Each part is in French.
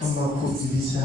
Comment continuer ça?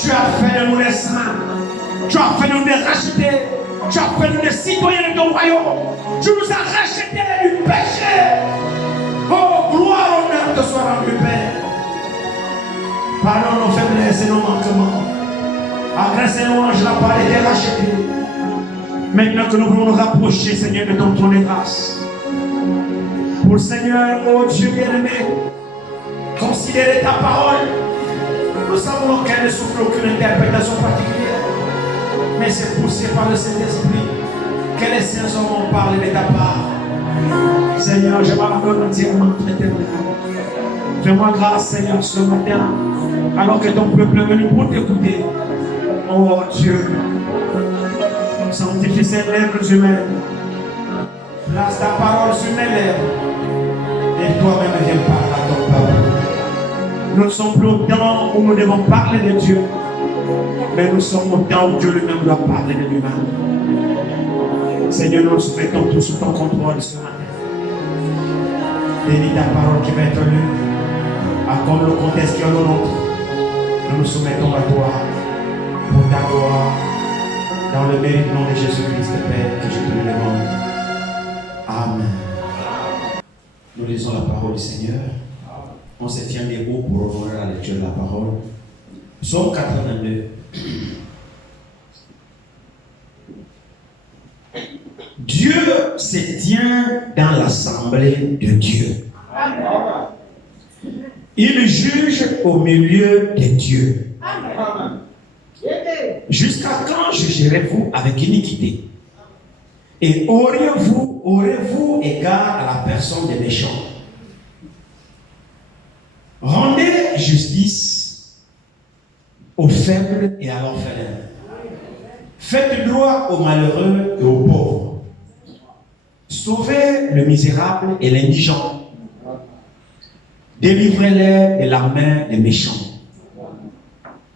Tu as fait de nous des saints. Tu as fait de nous des rachetés. Tu as fait de nous des citoyens de ton royaume. Tu nous as rachetés du péché. Oh, gloire, honneur te soit rendu, Père. Pardonne nos faiblesses et nos manquements. À grâce et louange, la parole est rachetée. Maintenant que nous voulons nous rapprocher, Seigneur, de ton trône de grâce. Pour le Seigneur, oh Dieu bien-aimé, considérer ta parole. Nous savons qu'elle ne souffre aucune interprétation particulière. mais c'est poussé par le Saint-Esprit que les saints auront parlé de ta part. Seigneur, je m'abandonne entièrement éternel. Fais-moi grâce, Seigneur, ce matin, alors que ton peuple est venu pour t'écouter. Oh Dieu, sanctifie ces lèvres humaines. Place ta parole sur mes lèvres. Et toi-même viens parler à ton peuple. Nous ne sommes plus au temps où nous devons parler de Dieu, mais nous sommes au temps où Dieu lui-même doit parler de lui-même. Seigneur, nous nous soumettons tous sous ton contrôle ce matin. Bénis ta parole qui va être lue, à comme le contexte qui est le nôtre. Nous nous soumettons à toi pour ta gloire, dans le mérite nom de Jésus-Christ, Père, que je te le demande. Amen. Nous lisons la parole du Seigneur. On se tient debout pour honorer la lecture de la parole. Psaume 82. Dieu se tient dans l'assemblée de Dieu. Il juge au milieu des dieux. Jusqu'à quand jugerez-vous avec iniquité? Et aurez-vous égard à la personne des méchants? Rendez justice aux faibles et à l'orphelin. Faites droit aux malheureux et aux pauvres. Sauvez le misérable et l'indigent. Délivrez-les de la main des méchants.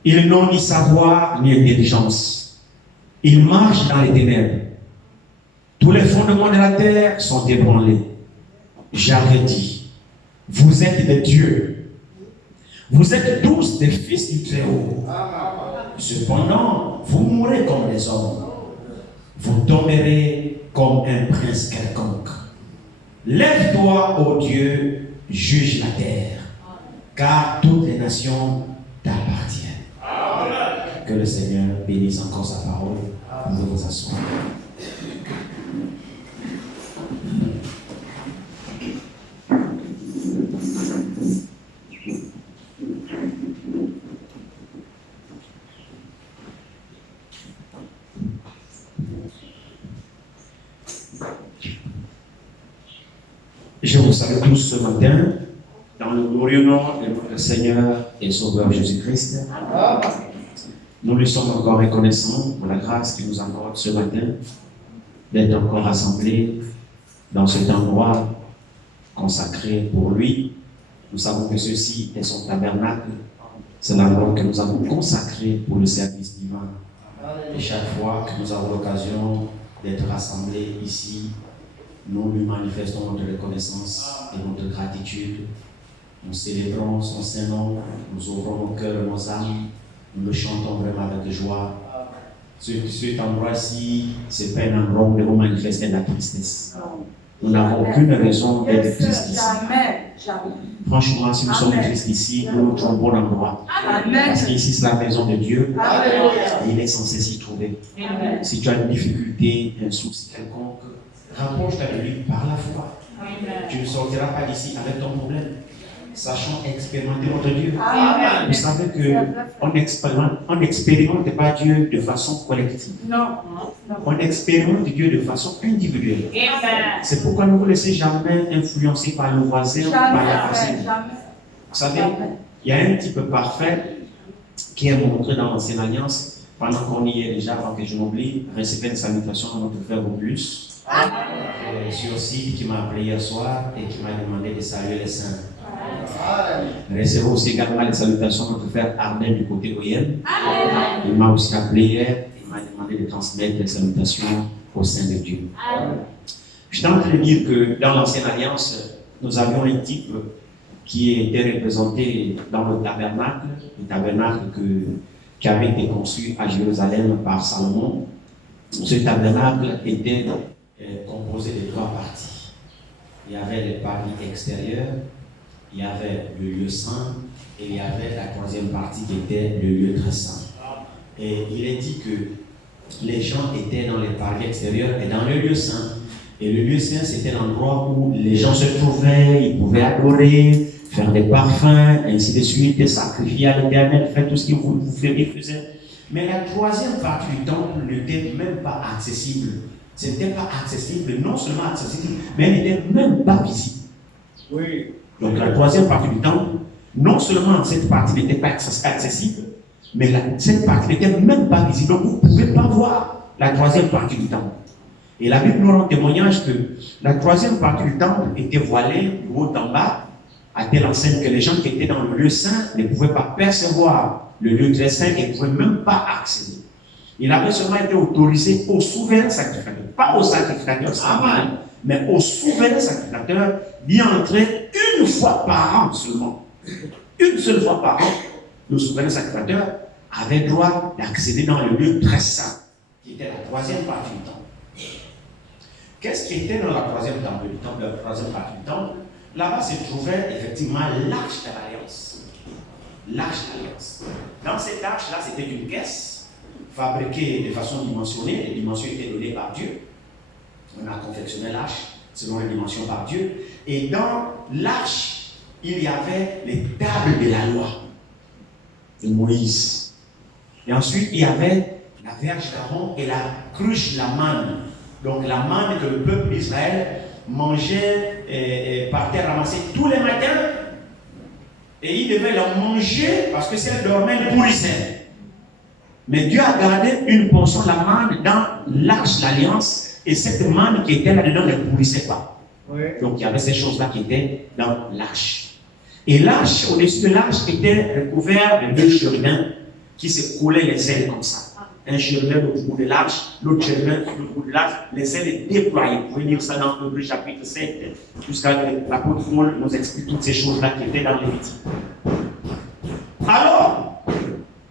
Ils n'ont ni savoir ni intelligence. Ils marchent dans les ténèbres. Tous les fondements de la terre sont ébranlés. J'avais dit, vous êtes des dieux. Vous êtes tous des fils du Très-Haut. Cependant, vous mourrez comme des hommes. Vous tomberez comme un prince quelconque. Lève-toi, ô Dieu, juge la terre, car toutes les nations t'appartiennent. Que le Seigneur bénisse encore sa parole. Vous vous asseoir. Je vous salue tous ce matin dans le glorieux nom de notre Seigneur et Sauveur Jésus-Christ. Nous lui sommes encore reconnaissants pour la grâce qu'il nous accorde ce matin d'être encore rassemblés dans cet endroit consacré pour lui. Nous savons que ceci est son tabernacle. C'est l'endroit que nous avons consacré pour le service divin. Et chaque fois que nous avons l'occasion d'être rassemblés ici, nous lui manifestons notre reconnaissance et notre gratitude. Nous célébrons son Saint-Nom, nous ouvrons nos cœurs et nos âmes, nous le chantons vraiment avec joie. Cet endroit-ci, ce n'est pas un endroit où nous devons manifester la tristesse. Nous n'avons aucune raison d'être tristes ici. Franchement, si nous sommes tristes ici, nous sommes au bon endroit. Parce qu'ici, c'est la maison de Dieu. Et il est censé s'y trouver. Si tu as une difficulté, un souci quelconque, rapproche-toi de lui par la foi. Tu ne sortiras pas d'ici avec ton problème. Sachant expérimenter notre Dieu. Vous savez qu'on n'expérimente pas Dieu de façon collective. On expérimente Dieu de façon individuelle. C'est pourquoi ne vous laissez jamais influencer par le voisin ou par la voisine. Vous savez, il y a un type parfait qui est montré dans l'Ancienne Alliance. Pendant qu'on y est déjà, avant que je m'oublie, recevez une salutation de notre frère Obulus. Sur site qui m'a appelé hier soir et qui m'a demandé de saluer les saints. Recevez aussi également les salutations de notre frère Arnel du côté OIM. Il m'a aussi appelé hier, il m'a demandé de transmettre les salutations au sein de Dieu. Je suis en train de dire que dans l'Ancienne Alliance, nous avions un type qui était représenté dans le tabernacle qui avait été conçu à Jérusalem par Salomon. Ce tabernacle était composé de trois parties. Il y avait les parties extérieures, il y avait le lieu saint et il y avait la troisième partie qui était le lieu très saint. Et il est dit que les gens étaient dans les parties extérieures et dans le lieu saint. Et le lieu saint, c'était l'endroit où les gens se trouvaient, ils pouvaient adorer, faire des parfums, ainsi de suite, sacrifier à l'Éternel, faire tout ce qu'ils faisaient. Mais la troisième partie du temple n'était même pas accessible. Ce n'était pas accessible, non seulement accessible, mais elle n'était même pas visible. Oui. Donc la troisième partie du temple, non seulement cette partie n'était pas accessible, mais cette partie n'était même pas visible. Donc vous ne pouvez pas voir la troisième partie du temple. Et la Bible nous rend témoignage que la troisième partie du temple était voilée du haut en bas, à telle enseigne que les gens qui étaient dans le lieu saint ne pouvaient pas percevoir le lieu très saint et ne pouvaient même pas accéder. Il avait seulement été autorisé aux souverains sacrificateurs, pas aux sacrificateurs, mais aux souverains sacrificateurs d'y entrer une fois par an seulement. Une seule fois par an, le souverain sacrificateur avait droit d'accéder dans le lieu très saint, qui était la troisième partie du temple. Qu'est-ce qui était dans la troisième partie du temple? La troisième partie du temple, là-bas se trouvait effectivement l'arche de l'Alliance. L'arche de l'Alliance. Dans cette arche-là, c'était une caisse fabriquée de façon dimensionnée. Les dimensions étaient données par Dieu. On a confectionné l'arche selon les dimensions par Dieu. Et dans l'arche, il y avait les tables de la loi de Moïse. Et ensuite, il y avait la verge d'Aaron et la cruche, la manne. Donc la manne que le peuple d'Israël mangeait et partait ramasser tous les matins. Et il devait la manger parce que si elle dormait, elle pourrissait. Mais Dieu a gardé une portion de la manne dans l'arche de l'Alliance. Et cette manne qui était là-dedans ne pourrissait pas. Oui. Donc il y avait ces choses-là qui étaient dans l'arche. Et l'arche, au-dessus de l'arche, était recouvert de deux chérubins qui se coulaient les ailes comme ça. Un chérubin au bout de l'arche, l'autre chérubin au bout de l'arche, les ailes déployées. Vous pouvez lire ça dans le chapitre 7, jusqu'à l'apôtre Paul nous explique toutes ces choses-là qui étaient dans les Lévitique. Alors,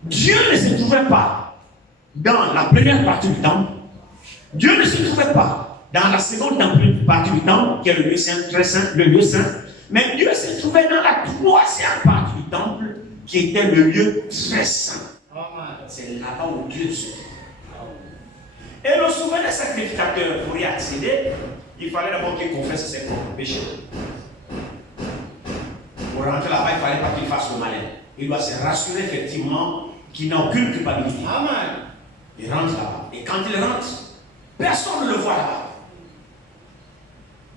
Dieu ne se trouvait pas dans la première partie du temple. Dieu ne se trouvait pas dans la seconde partie du temple, qui est le lieu saint, très saint, le lieu saint. Mais Dieu se trouvait dans la troisième partie du temple, qui était le lieu très saint. C'est là-bas où Dieu se trouve. Et le souverain sacrificateur, pour y accéder, il fallait d'abord qu'il confesse ses propres péchés. Pour rentrer là-bas, il ne fallait pas qu'il fasse le malin. Il doit se rassurer effectivement qu'il n'a aucune culpabilité. Amen. Il rentre là-bas. Et quand il rentre, personne ne le voit là-bas.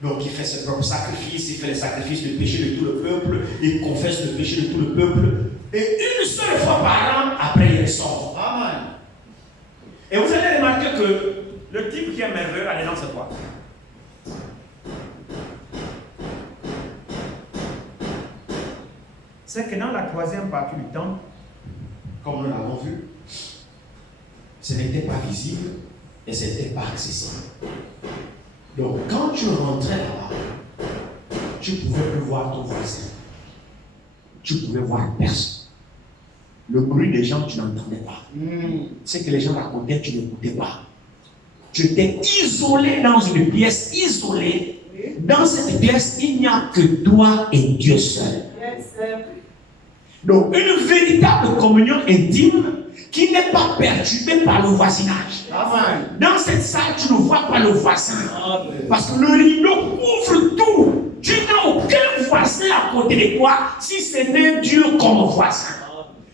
Donc il fait ses propres sacrifices, il fait les sacrifices du péché de tout le peuple, il confesse le péché de tout le peuple, et une seule fois par an, après il ressort. Amen. Et vous allez remarquer que le type qui est merveilleux là-dedans, c'est quoi? C'est que dans la troisième partie du temple, comme nous l'avons vu, ce n'était pas visible et ce n'était pas accessible. Donc, quand tu rentrais là-bas, tu ne pouvais plus voir ton voisin. Tu ne pouvais voir personne. Le bruit des gens, tu n'entendais pas. Ce que les gens racontaient, tu n'écoutais pas. Tu étais isolé dans une pièce, isolé. Dans cette pièce, il n'y a que toi et Dieu seul. Donc, une véritable communion intime qui n'est pas perturbée par le voisinage. Amen. Dans cette salle, tu ne vois pas le voisin. Amen. Parce que le rideau couvre tout. Tu n'as aucun voisin à côté de toi si ce n'est Dieu comme voisin.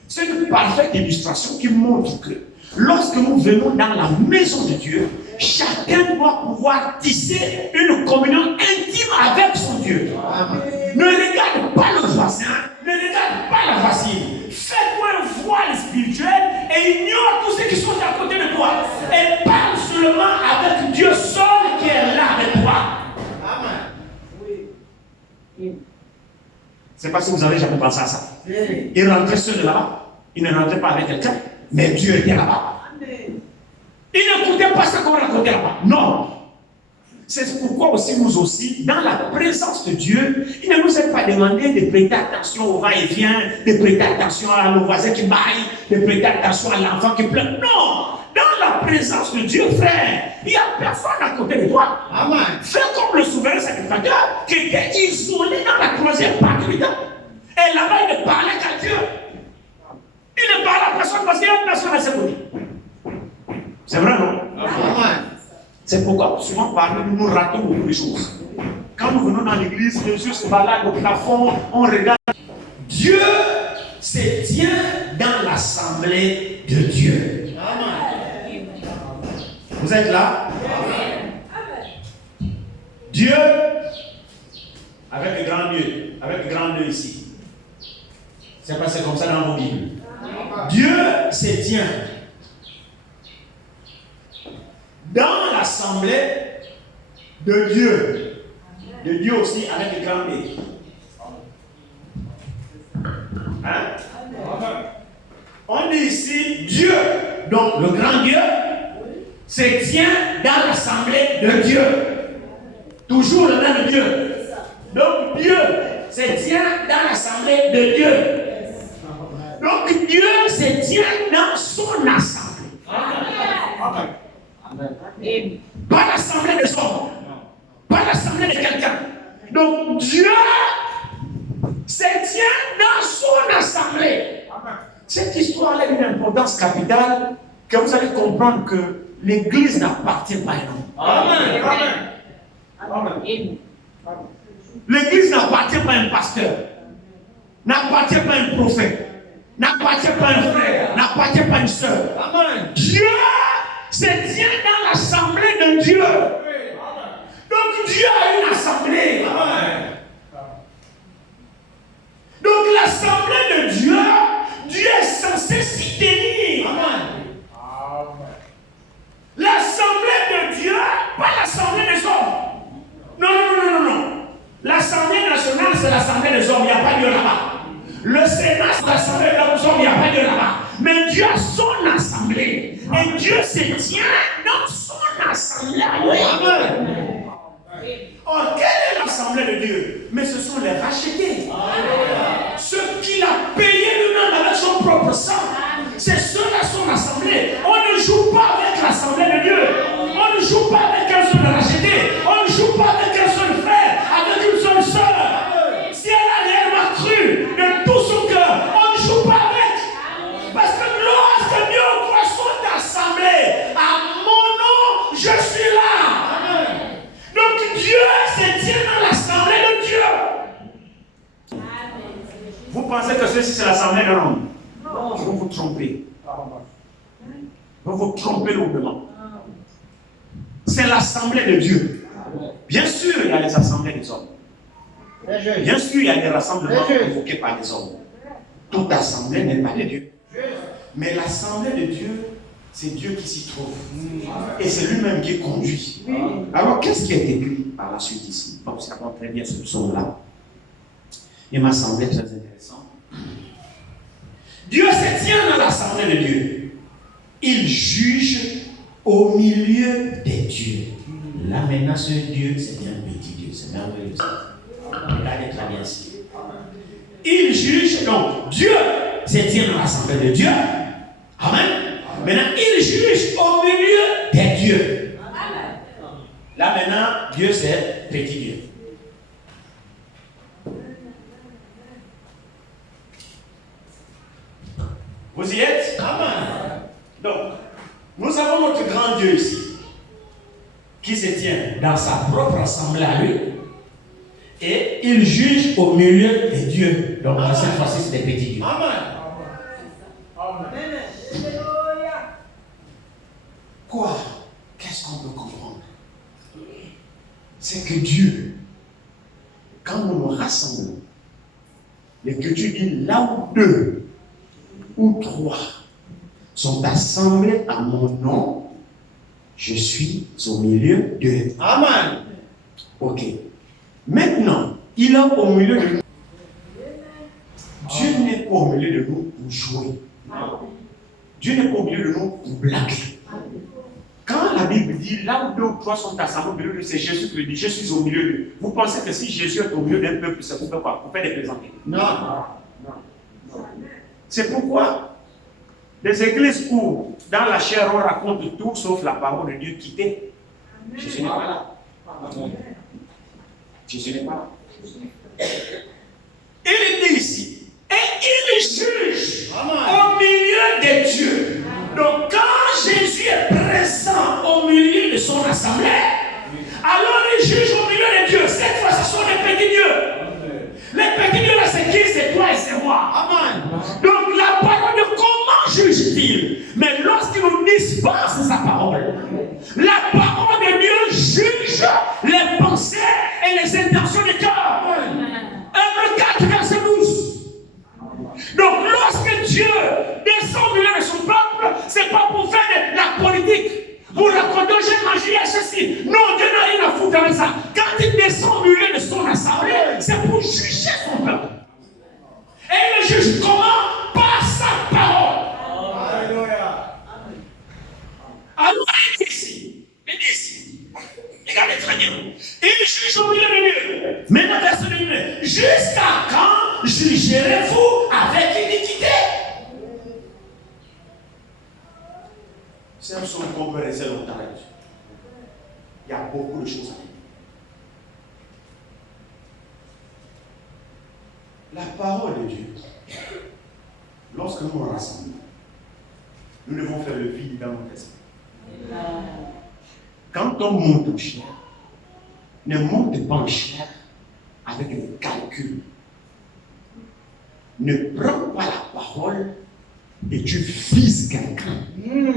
C'est une parfaite illustration qui montre que lorsque nous venons dans la maison de Dieu, chacun doit pouvoir tisser une communion intime avec son Dieu. Amen. Ne regarde pas le voisin, ne regarde pas la voisine. Fais-toi un voile spirituel et ignore tous ceux qui sont à côté de toi. Et parle seulement avec Dieu seul qui est là avec toi. Amen. Oui. C'est parce que vous avez jamais pensé à ça. Oui. Il rentrait seul là-bas. Il ne rentrait pas avec quelqu'un. Mais Dieu était là-bas. Il n'écoutait pas ce qu'on racontait là-bas. Non. C'est pourquoi aussi nous aussi, dans la présence de Dieu, il ne nous est pas demandé de prêter attention au va-et-vient, de prêter attention à nos voisins qui baillent, de prêter attention à l'enfant qui pleure. Non! Dans la présence de Dieu, frère, il n'y a personne à côté de toi. Amen. Fais comme le souverain sacrificateur qui était isolé dans la troisième partie du temps. Et là-bas, il ne parlait qu'à Dieu. Il ne parlait à personne parce qu'il y a une personne à ses côtés. C'est vrai, non? Amen. C'est pourquoi souvent parmi nous, nous ratons beaucoup de choses. Quand nous venons dans l'église, les yeux se baladent au plafond, on regarde. Dieu se tient dans l'assemblée de Dieu. Vous êtes là? Dieu, avec le grand Dieu, avec le grand Dieu ici. C'est passé comme ça dans vos Bibles. Dieu se tient dans l'assemblée de Dieu. De Dieu aussi avec le grand D. Hein? On dit ici Dieu. Donc le grand Dieu se tient dans l'assemblée de Dieu. Toujours le même Dieu. Donc Dieu se tient dans l'assemblée de Dieu. Donc Dieu se tient dans son assemblée. Pas l'assemblée des hommes. Pas l'assemblée de quelqu'un. Donc Dieu se tient dans son assemblée. Cette histoire a une importance capitale que vous allez comprendre que l'Église n'appartient pas à un homme. L'Église n'appartient pas à un pasteur, n'appartient pas à un prophète, n'appartient pas à un frère, n'appartient pas à une soeur. Dieu se tient dans l'assemblée de Dieu. Donc Dieu a une assemblée. Donc l'assemblée de Dieu, Dieu est censé s'y tenir. L'assemblée de Dieu, pas l'assemblée des hommes. Non. L'assemblée nationale, c'est l'assemblée des hommes, il n'y a pas Dieu là-bas. Le Sénat, c'est l'assemblée des hommes, il n'y a pas Dieu là-bas. Mais Dieu a son assemblée. Et Dieu se tient dans son assemblée. Or, quelle est l'assemblée de Dieu? Mais ce sont les rachetés. Ceux qu'il a payés lui-même avec son propre sang. C'est ceux-là son assemblée. On ne joue pas avec l'assemblée de Dieu. On ne joue pas avec un seul racheté. On ne joue pas avec un seul frère, avec une seule sœur. Si elle a réellement cru de tout son cœur, on ne joue pas avec. Parce que lorsque Dieu voit son assemblée, à mon nom, je suis là. Donc Dieu se tient dans l'assemblée de Dieu. Vous pensez que ceci c'est l'assemblée d'un homme? Vous vous trompez. Vous vous trompez lourdement. C'est l'assemblée de Dieu. Bien sûr, il y a les assemblées des hommes. Bien sûr, il y a des rassemblements convoqués par des hommes. Toute assemblée n'est pas de Dieu. Mais l'assemblée de Dieu, c'est Dieu qui s'y trouve. Et c'est lui-même qui conduit. Alors, qu'est-ce qui est écrit par la suite ici? Observons très bien ce psaume-là. Il m'a semblé très intéressant. Dieu se tient dans l'assemblée de Dieu. Il juge au milieu des dieux. Là maintenant, ce Dieu, c'est un petit Dieu. C'est merveilleux. Regardez très bien ici. Il juge, donc Dieu se tient dans l'assemblée de Dieu. Amen. Maintenant, il juge au milieu des dieux. Là maintenant, Dieu c'est petit Dieu. Vous y êtes? Amen. Donc, nous avons notre grand Dieu ici, qui se tient dans sa propre assemblée à lui, et il juge au milieu des dieux. Donc, cette fois-ci, c'est des petits dieux. Amen. Quoi? Qu'est-ce qu'on peut comprendre? C'est que Dieu, quand nous nous rassemblons, et que Dieu dit là où 2 ou 3 sont assemblés à mon nom, je suis au milieu d'eux. Amen. Ok. Maintenant, il est au milieu de nous. Dieu n'est pas au milieu de nous pour jouer. Dieu n'est pas au milieu de nous pour blaguer. Quand la Bible dit là où 2 ou 3 sont assemblés au milieu de, c'est Jésus qui le dit, je suis au milieu d'eux. Vous pensez que si Jésus est au milieu d'un peuple, c'est pour faire quoi? Pour faire des plaisanteries? Non. C'est pourquoi les églises où dans la chair on raconte tout sauf la parole de Dieu quittée, Jésus n'est pas là. Jésus n'est pas là. Il dit ici, et il juge au milieu des dieux. Donc quand Jésus est présent au milieu de son assemblée, alors il juge au milieu des dieux. Cette fois ce sont les petits dieux. Les petits dieux là c'est qui? C'est toi et c'est moi. Amen. Donc la parole de comment juge-t-il? Mais lorsqu'il nous dispense sa parole, La parole de Dieu juge les pensées et les intentions du cœur. Hébreux 4, verset 12. Donc, lorsque Dieu descend au milieu de son peuple, ce n'est pas pour faire de la politique, pour raconter j'ai mangé à ceci. Non, Dieu n'a rien à foutre avec ça. Quand il descend au milieu de son assemblée, c'est pour juger son peuple. Et il le juge comment? Par sa parole. Alléluia. Alors, il dit ici, regardez très bien. Il juge au milieu de Dieu. Maintenant, verset 2. Jusqu'à quand jugerez-vous avec iniquité? C'est un son qu'on peut rester longtemps là-dessus. Il y a beaucoup de choses à dire. La parole de Dieu, lorsque nous nous rassemblons, nous devons faire le vide dans notre esprit. Quand on monte en chair, ne monte pas en chair avec le calcul. Ne prends pas la parole et tu vises quelqu'un.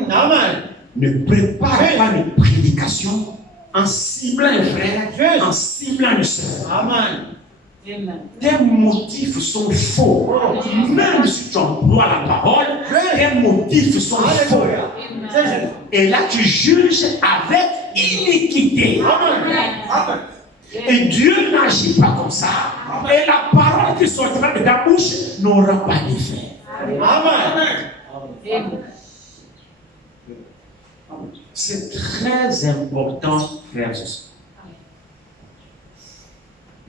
Amen. Ne prépare pas une prédication en ciblant un frère, en ciblant une soeur. Amen. Tes motifs sont faux. Même si tu emploies la parole, tes motifs sont faux. Et là, tu juges avec iniquité. Amen. Et Dieu n'agit pas comme ça. Et la parole qui sortira de ta bouche n'aura pas d'effet. Amen. C'est très important, frères et sœurs.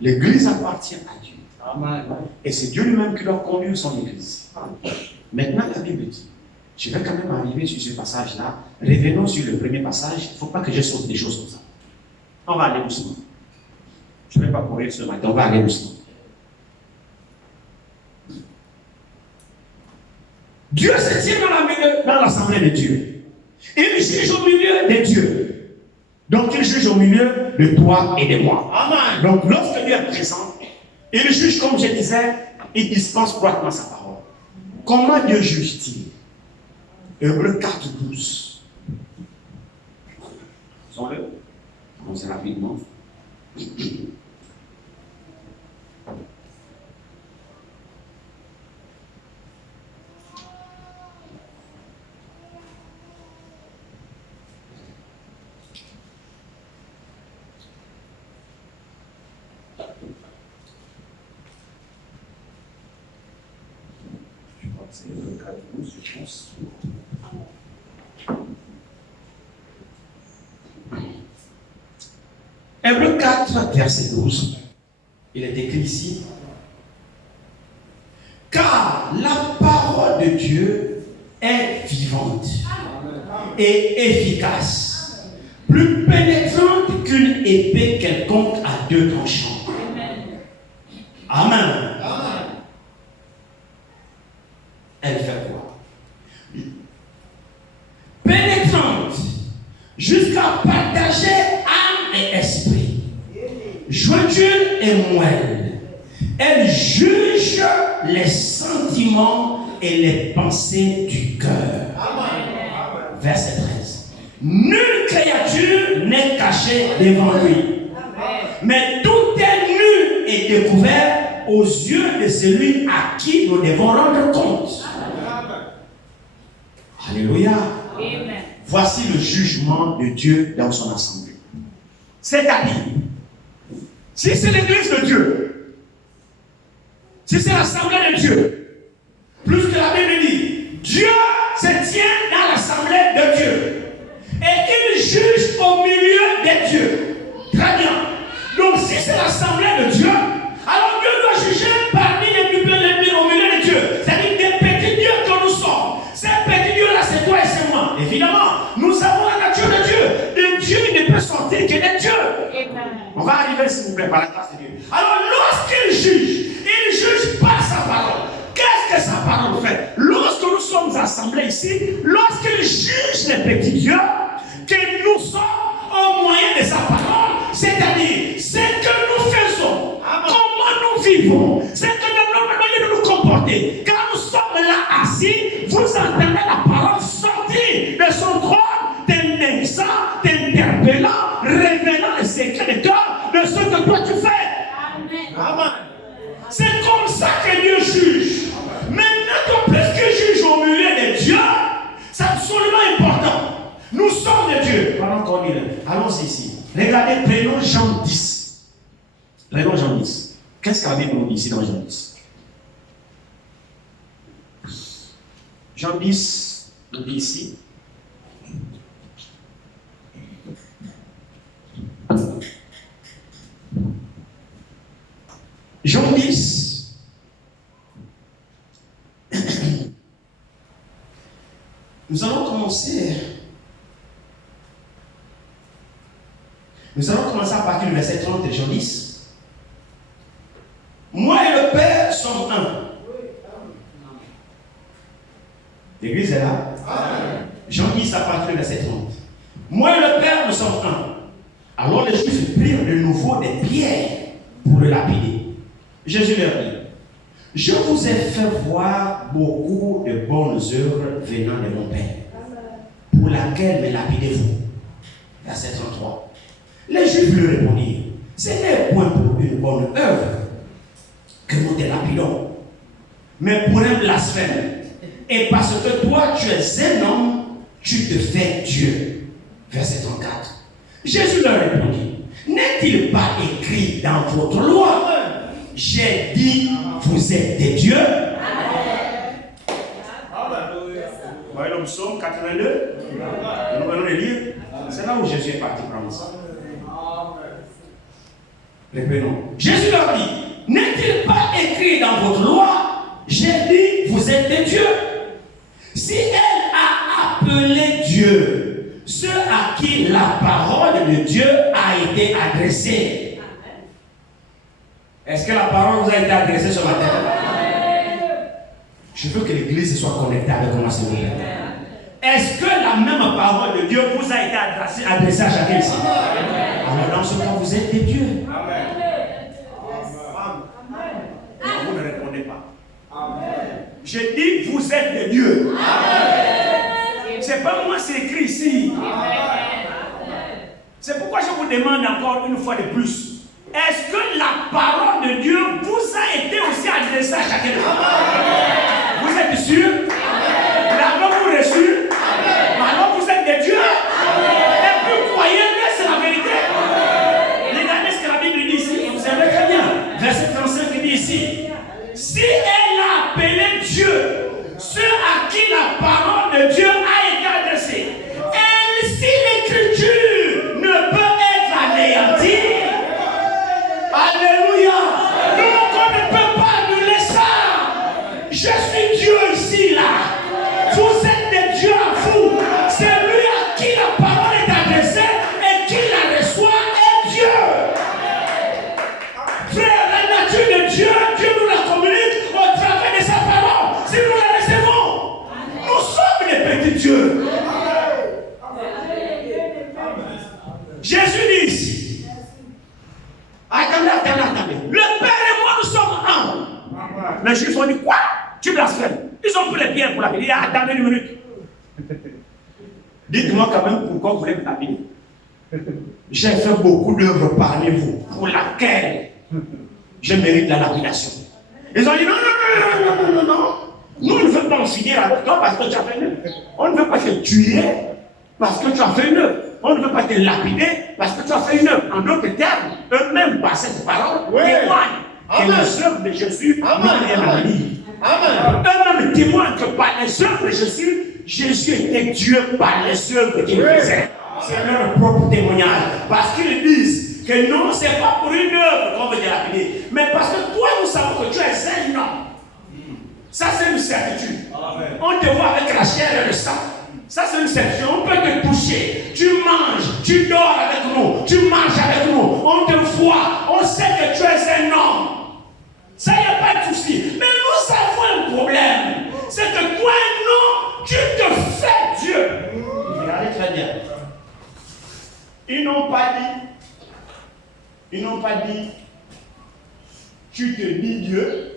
L'église appartient à Dieu. Amen. Et c'est Dieu lui-même qui doit conduire son église. Maintenant, la Bible dit, je vais quand même arriver sur ce passage-là. Revenons sur le premier passage. Il ne faut pas que je saute des choses comme ça. On va aller doucement. Je ne vais pas courir ce matin. On va aller doucement. Dieu se tient dans l'assemblée de Dieu. Il juge au milieu des dieux. Donc il juge au milieu de toi et de moi. Amen. Donc lorsque Dieu est présent, il juge comme je disais, il dispense droitement sa parole. Comment Dieu juge-t-il? Hébreux 4, 12. Faisons-le. Commencez rapidement. C'est le cas de nous, je pense. Hébreux 4, verset 12. Il est écrit ici. Car la parole de Dieu est vivante et efficace, plus pénétrante qu'une épée quelconque à deux tranchants. Amen. Elle fait quoi? Pénétrante jusqu'à partager âme et esprit, jointure et moelle. Elle juge les sentiments et les pensées du cœur. Verset 13. Nulle créature n'est cachée devant lui, mais tout est nu et découvert aux yeux de celui à qui nous devons rendre compte. Alléluia. Amen. Voici le jugement de Dieu dans son assemblée. C'est-à-dire, si c'est l'église de Dieu, si c'est l'assemblée de Dieu, plus que la Bible dit, Dieu se tient dans l'assemblée de Dieu et qu'il juge au milieu des dieux. Très bien. Donc si c'est l'assemblée de Dieu, alors Dieu doit juger parmi les au milieu de Dieu. C'est-à-dire des petits dieux que nous sommes. Ces petits dieux-là, c'est toi et c'est moi. Évidemment, nous avons la nature de Dieu. De Dieu, il ne peut sortir que des dieux. On va arriver, s'il vous plaît, par la grâce de Dieu. Alors, lorsqu'il juge, il juge par sa parole. Qu'est-ce que sa parole fait? Lorsque nous sommes assemblés ici, lorsqu'il juge les petits dieux, que nous sommes au moyen de sa parole, c'est-à-dire ce que nous faisons, comment nous vivons, c'est que notre manière de nous comporter. Quand nous sommes là assis, vous entendez la parole sortir de son trône d'un exemple t'interpellant, révélant les secrets de cœur de ce que toi tu fais. Amen. C'est comme ça que Dieu juge. Maintenant, plus qu'il juge au milieu des dieux, c'est absolument important. Nous sommes des dieux. Allons ici. Regardez, prenons Jean 10. Prenons Jean 10. Qu'est-ce que la Bible nous dit ici dans Jean 10? Jean 10 nous dit ici. Jean 10. Nous allons commencer. Nous allons commencer à partir du verset 30 de Jean 10. Moi et le Père sommes un. L'église est là. Amen. Jean 10 à partir du verset 30. Moi et le Père, nous sommes un. Alors les Juifs prirent de nouveau des pierres pour le lapider. Jésus leur dit, je vous ai fait voir beaucoup de bonnes œuvres venant de mon Père, pour laquelle me lapidez-vous. Verset 33. Les Juifs lui répondirent, ce n'est point pour une bonne œuvre que nous te lapidons, mais pour un blasphème. Et parce que toi, tu es un homme, tu te fais Dieu. Verset 34. Jésus leur répondit, n'est-il pas écrit dans votre loi? J'ai dit, vous êtes des dieux. Amen. Vous voyez le psaume 82? Nous allons le lire. C'est là où Jésus est parti prendre ça. Reprenons. Jésus leur dit, n'est-il pas écrit dans votre loi? J'ai dit, vous êtes des dieux. Si elle a appelé Dieu ceux à qui la parole de Dieu a été adressée, est-ce que la parole vous a été adressée ce matin? Je veux que l'église soit connectée avec moi, s'il vous plaît. Est-ce que la même parole de Dieu vous a été adressée à chacun ici? Alors dans ce cas, vous êtes des dieux. Amen. Vous ne répondez pas. J'ai dit, vous êtes des dieux. C'est pas moi, c'est écrit ici. C'est pourquoi je vous demande encore une fois de plus. Est-ce que la parole de Dieu vous a été aussi adressée à chacun de vous? Vous êtes sûr? L'avez-vous reçu? Alors vous êtes des dieux? Et puis croyez-le, c'est la vérité. Regardez ce que la Bible dit ici. Vous savez très bien. Verset 35 dit ici. Si elle a appelé Dieu, ceux à qui la parole de Dieu a été adressée, et si l'écriture ne peut être anéantie, alléluia, donc on ne peut pas annuler ça. Je suis Dieu ici, là. Vous êtes des dieux à vous. C'est lui à qui la parole est adressée et qui la reçoit est Dieu. Frère, la nature de Dieu, Dieu nous la communique au travers de sa parole. Si nous la recevons, nous sommes des petits dieux. Jésus dit ici, attendez. Le Père et moi, nous sommes un. Les Juifs ont dit, quoi? Tu blasphèmes. Ils ont pris les pierres pour la lapider. Attendez une minute. Dites-moi quand même pourquoi vous voulez me lapider. J'ai fait beaucoup d'œuvres parmi vous, pour laquelle je mérite la lapidation. Ils ont dit, non. Nous ne voulons pas finir avec toi parce que tu as fait une œuvre. On ne veut pas te tuer parce que tu as fait une œuvre. On ne veut pas te lapider parce que tu as fait une œuvre. En d'autres termes, eux-mêmes, par cette parole, témoignent que les œuvres de Jésus nous viennent à lire. Eux-mêmes témoignent que par les œuvres de Jésus était Dieu par les œuvres qu'il faisait. C'est leur propre témoignage. Parce qu'ils disent que non, ce n'est pas pour une œuvre qu'on veut te lapider, mais parce que toi, nous savons que tu es un homme. Ça, c'est une certitude. On te voit avec la chair et le sang. Ça, c'est une certitude. On peut te toucher. Tu manges, tu dors avec nous, tu marches avec nous. On te voit, on sait que tu es un homme. Ça, il n'y a pas de souci. Mais nous avons un problème. C'est que toi, non, tu te fais Dieu. Regardez très bien. Ils n'ont pas dit, tu te dis Dieu.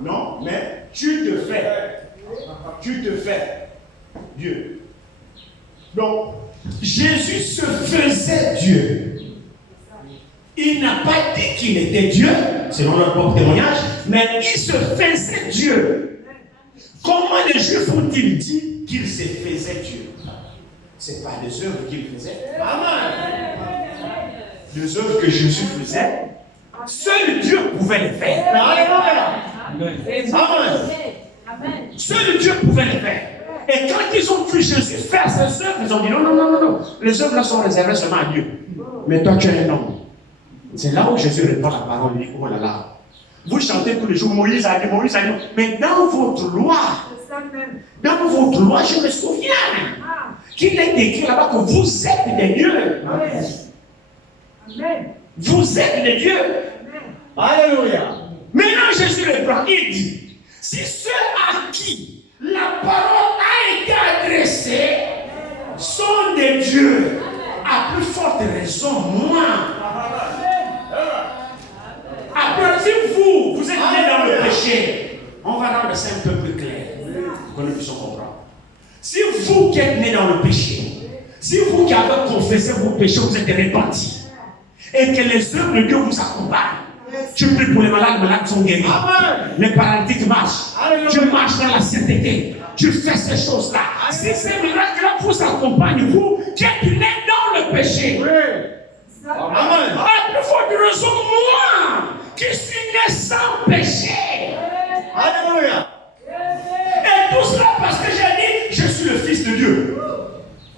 Non, mais tu te fais Dieu. Donc, Jésus se faisait Dieu. Il n'a pas dit qu'il était Dieu, selon leur propre témoignage, mais il se faisait Dieu. Comment les Juifs ont-ils dit qu'il se faisait Dieu? Ce n'est pas des œuvres qu'il faisait. Amen. Les œuvres que Jésus faisait, seul Dieu pouvait les faire. Amen. Seul Dieu pouvait les faire. Et quand ils ont vu Jésus faire ces œuvres, ils ont dit non. Les œuvres là sont réservées seulement à Dieu. Mais toi, tu es un homme. C'est là où Jésus répond la parole. Il dit, oh là là. Vous chantez tous les jours, Moïse a dit. Mais dans votre loi, je me souviens qu'il est écrit là-bas que vous êtes des dieux. Amen. Vous êtes des dieux. Alléluia. Maintenant, Jésus reprend. Il dit, si ceux à qui la parole a été adressée sont des dieux, à plus forte raison, moi. Après, si vous êtes né dans le péché, on va rendre ça un peu plus clair, pour que nous puissions comprendre. Si vous qui êtes né dans le péché, si vous qui avez confessé vos péchés, vous êtes repentis, et que les œuvres de Dieu vous accompagnent, tu pries pour les malades sont guéris. Les paralytiques marchent. Tu marches dans la sainteté. Tu fais ces choses-là. Si ces miracles-là vous accompagnent, vous qui êtes né dans le péché, amen. À plus forte raison, moi qui suis né sans péché. Alléluia. Et tout cela parce que j'ai dit, je suis le Fils de Dieu.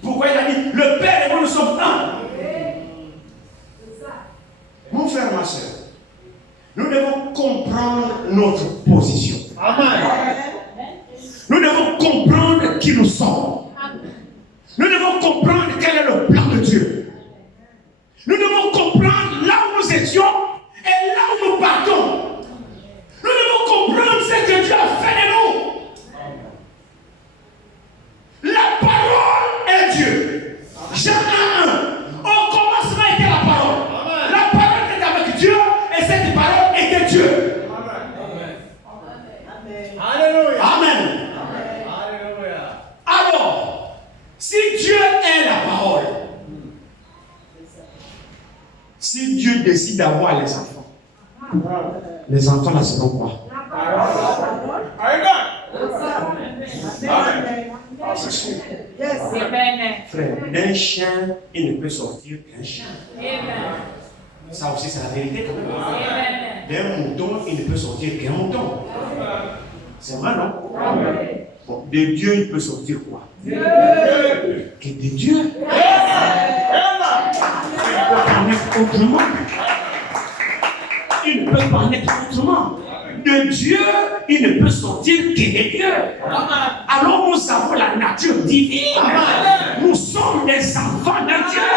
Pourquoi il a dit, le Père et moi nous sommes un. Mon frère, ma soeur, nous devons comprendre notre position. Amen. Nous devons comprendre qui nous sommes. Nous devons comprendre quel est le plan de Dieu. Nous devons comprendre là où nous étions et là où nous partons. Nous devons comprendre ce que Dieu a fait de nous. La parole est Dieu. Jean 1:1. Au commencement était la parole. La parole était avec Dieu et cette parole était Dieu. Alléluia. Amen. Alors, si Dieu est la parole, si Dieu décide d'avoir les enfants là seront quoi? Frère, d'un chien, il ne peut sortir qu'un chien. Ça aussi, c'est la vérité quand même. D'un mouton, il ne peut sortir qu'un mouton. C'est vrai, non? Bon, de Dieu, il peut sortir quoi? Que de Dieu. Il peut pas naître autrement. Il ne peut pas naître autrement. De Dieu, il ne peut sortir que de Dieu. Alors nous avons la nature divine. Nous sommes des enfants de Dieu.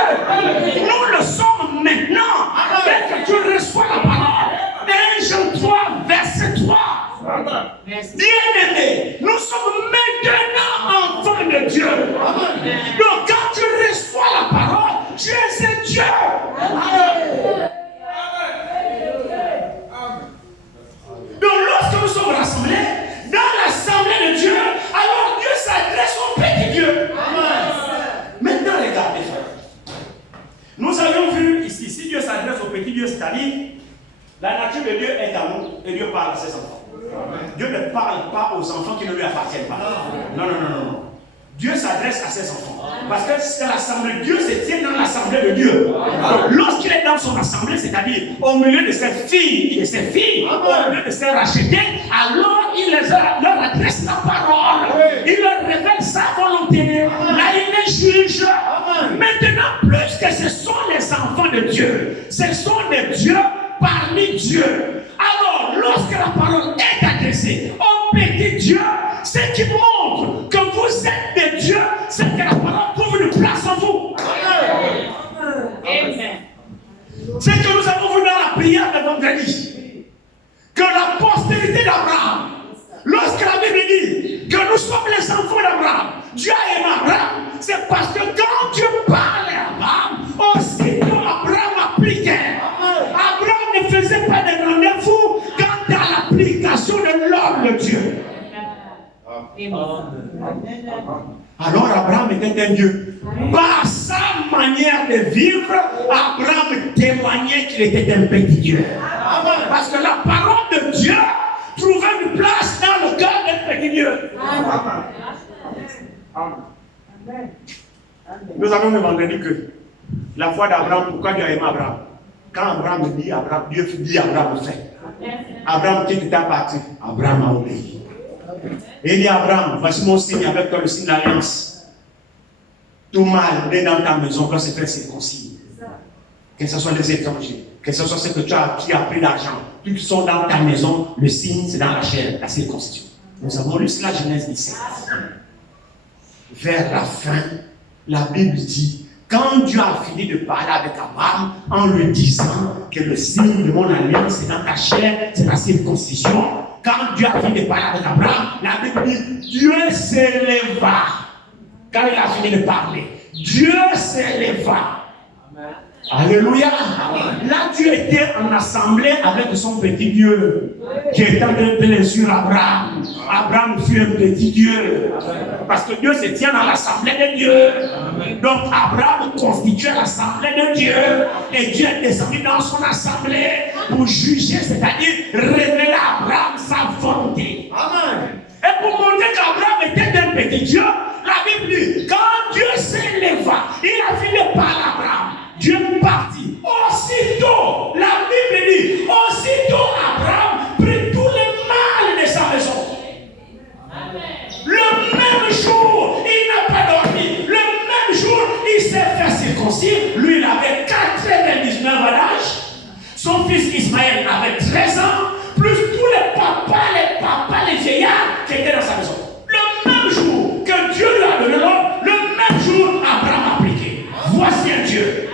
Nous le sommes maintenant. Dès que tu reçois la parole. 1 Jean 3, verset 3. Bien-aimés, nous sommes maintenant enfants de Dieu. Donc quand tu reçois la parole, tu es un Dieu. Donc lorsque nous sommes rassemblés dans l'assemblée de Dieu, alors Dieu s'adresse au petit Dieu. Maintenant regardez, frère. Nous avions vu ici, si Dieu s'adresse au petit Dieu, c'est-à-dire la nature de Dieu est à nous et Dieu parle à ses enfants. Dieu ne parle pas aux enfants qui ne lui appartiennent pas. Non. Dieu s'adresse à ses enfants. Parce que c'est l'assemblée de Dieu se tient dans l'assemblée de Dieu. Donc, lorsqu'il est dans son assemblée, c'est-à-dire au milieu de ses filles et de ses filles, au milieu de ses rachetés, alors il leur adresse la parole. Il leur révèle sa volonté. Là, il les juge. Maintenant, plus que ce sont les enfants de Dieu, ce sont des dieux parmi Dieu. Alors, lorsque la parole est adressée au petit Dieu, ce qui montre que vous êtes des dieux, c'est que la parole trouve une place en vous. Amen. C'est que nous avons vu dans la prière de vendredi, que la postérité d'Abraham, lorsque la Bible dit que nous sommes les enfants d'Abraham, Dieu aime Abraham, c'est parce que quand Dieu parlait à Abraham, aussitôt Abraham appliquait. Abraham ne faisait pas de rendez-vous quant à l'application de l'homme de Dieu. Alors Abraham était un Dieu. Pas manière de vivre, Abraham témoignait qu'il était un petit Dieu. Parce que la parole de Dieu trouvait une place dans le cœur d'un petit Dieu. Nous avons demandé que la foi d'Abraham, pourquoi Dieu a aimé Abraham? Quand Abraham dit Abraham, Dieu dit Abraham fait. Abraham dit ta partie. Abraham a obéi. Et il dit Abraham, voici mon signe avec toi, le signe d'alliance. Tout mal né dans ta maison doit se faire circoncis. Que ce soit des étrangers, que ce soit ce que tu as pris d'argent, tous qui sont dans ta maison, le signe c'est dans la chair, la circoncision. Nous avons lu cela Genèse 17. Vers la fin, la Bible dit, quand Dieu a fini de parler avec Abraham en lui disant que le signe de mon alliance c'est dans ta chair, c'est la circoncision, quand Dieu a fini de parler avec Abraham, la Bible dit, Dieu s'éleva. Quand il a fini de parler, Dieu s'éleva. Alléluia. Là, Dieu était en assemblée avec son petit Dieu qui était en train de l'insurer Abraham. Abraham fut un petit Dieu. Parce que Dieu se tient dans l'assemblée de Dieu. Donc, Abraham constituait l'assemblée de Dieu. Et Dieu est descendu dans son assemblée pour juger, c'est-à-dire révéler à Abraham sa volonté. Amen. Et pour montrer qu'Abraham était un petit Dieu, la Bible dit, quand Dieu s'éleva, il a fini de parler à Abraham. Dieu partit. Aussitôt, la Bible dit, aussitôt Abraham prit tous les mâles de sa maison. Amen. Le même jour, il n'a pas dormi. Le même jour, il s'est fait circoncis. Lui, il avait 99 ans d'âge. Son fils Ismaël avait 13 ans. Plus tous les papas, les vieillards qui étaient dans sa maison. Le même jour que Dieu lui a donné l'ordre, le même jour, Abraham a prié. Voici un Dieu.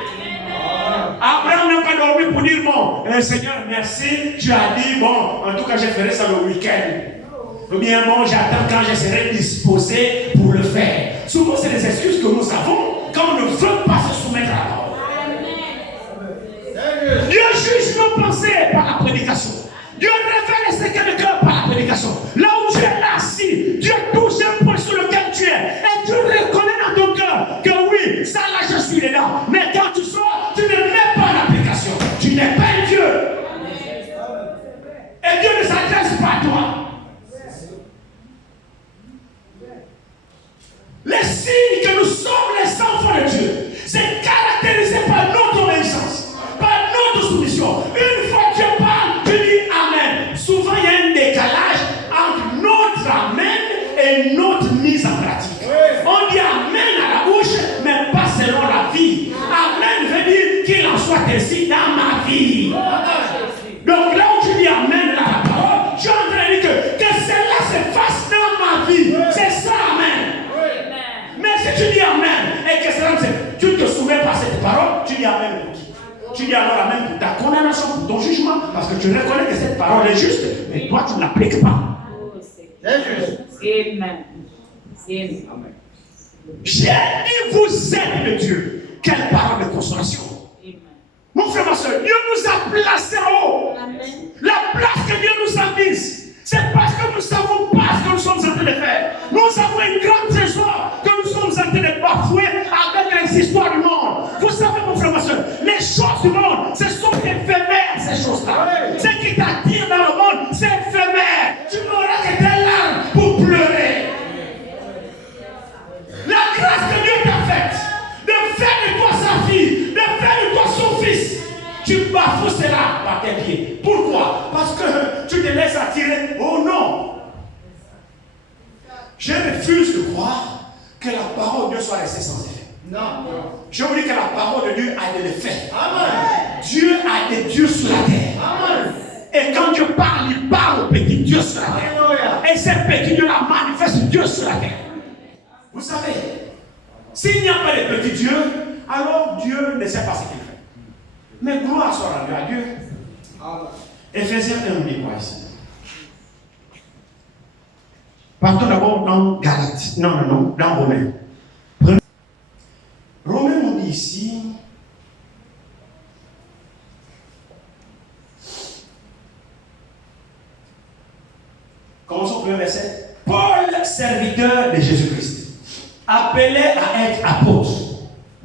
Abraham n'a pas dormi pour dire, bon, Seigneur, merci, tu as dit, bon, en tout cas, je ferai ça le week-end. Ou bien, bon, j'attends quand je serai disposé pour le faire. Souvent, c'est des excuses que nous avons quand on ne veut pas se soumettre à la parole. Dieu juge nos pensées par la prédication. Dieu révèle les secrets de cœur par la prédication. Là où tu es là, assis, Dieu touche un point sur lequel tu es. Et tu reconnais dans ton cœur que oui, ça là, je suis dedans. Mais quand tu sors, tu ne mets pas l'application. Tu n'es pas un Dieu. Et Dieu ne s'adresse pas à toi. Les signes que nous sommes les enfants de Dieu, c'est caractérisé par notre obéissance, par notre soumission. Une fois que Dieu parle, tu dis Amen. Souvent, il y a un décalage entre notre Amen et notre mise en pratique. On dit Amen à la bouche, mais pas selon la vie. Amen veut dire qu'il en soit ainsi dans ma vie. Donc là où tu dis Amen à la parole, tu es en train de dire que cela se fasse dans ma vie. C'est ça Amen. Mais si tu dis Amen et que cela tu ne te soumets pas à cette parole, tu dis Amen pour qui? Tu dis alors Amen pour ta condamnation, pour ton jugement, parce que tu reconnais que cette parole est juste, mais toi tu ne l'appliques pas. C'est juste. Amen. Amen. J'ai dit vous êtes de Dieu. Quelle parole de consolation. Amen. Mon frère, ma soeur, Dieu nous a placés en haut. Amen. La place que Dieu nous a mise, c'est parce que nous ne savons pas ce que nous sommes en train de faire. Nous avons une grande trésor que nous sommes en train de bafouer avec les histoires du monde. Vous savez, mon frère, ma soeur, les choses du monde, ce sont éphémères, ces choses-là. Ce qui t'attire dans le monde, c'est éphémère. Tu n'auras que des larmes pour pleurer. La grâce que Dieu t'a faite, de faire de toi sa fille, de faire de toi son fils, tu bafoues cela par tes pieds. Pourquoi? Parce que tu te laisses attirer. Oh non! Je refuse de croire que la parole de Dieu soit restée sans effet. Non. Je vous dis que la parole de Dieu a de l'effet. Amen. Dieu a des dieux sur la terre. Amen. Et quand Dieu parle, il parle au petit Dieu sur la terre. Et ce petit Dieu-là manifeste Dieu sur la terre. Vous savez, s'il n'y a pas de petit Dieu, alors Dieu ne sait pas ce qu'il fait. Mais gloire soit rendue à Dieu. Éphésiens 1, on dit quoi ici? Partons d'abord dans Galates. Non, dans Romains. Romains, on dit ici. Commençons au premier verset. Paul, serviteur de Jésus-Christ, appelé à être apôtre,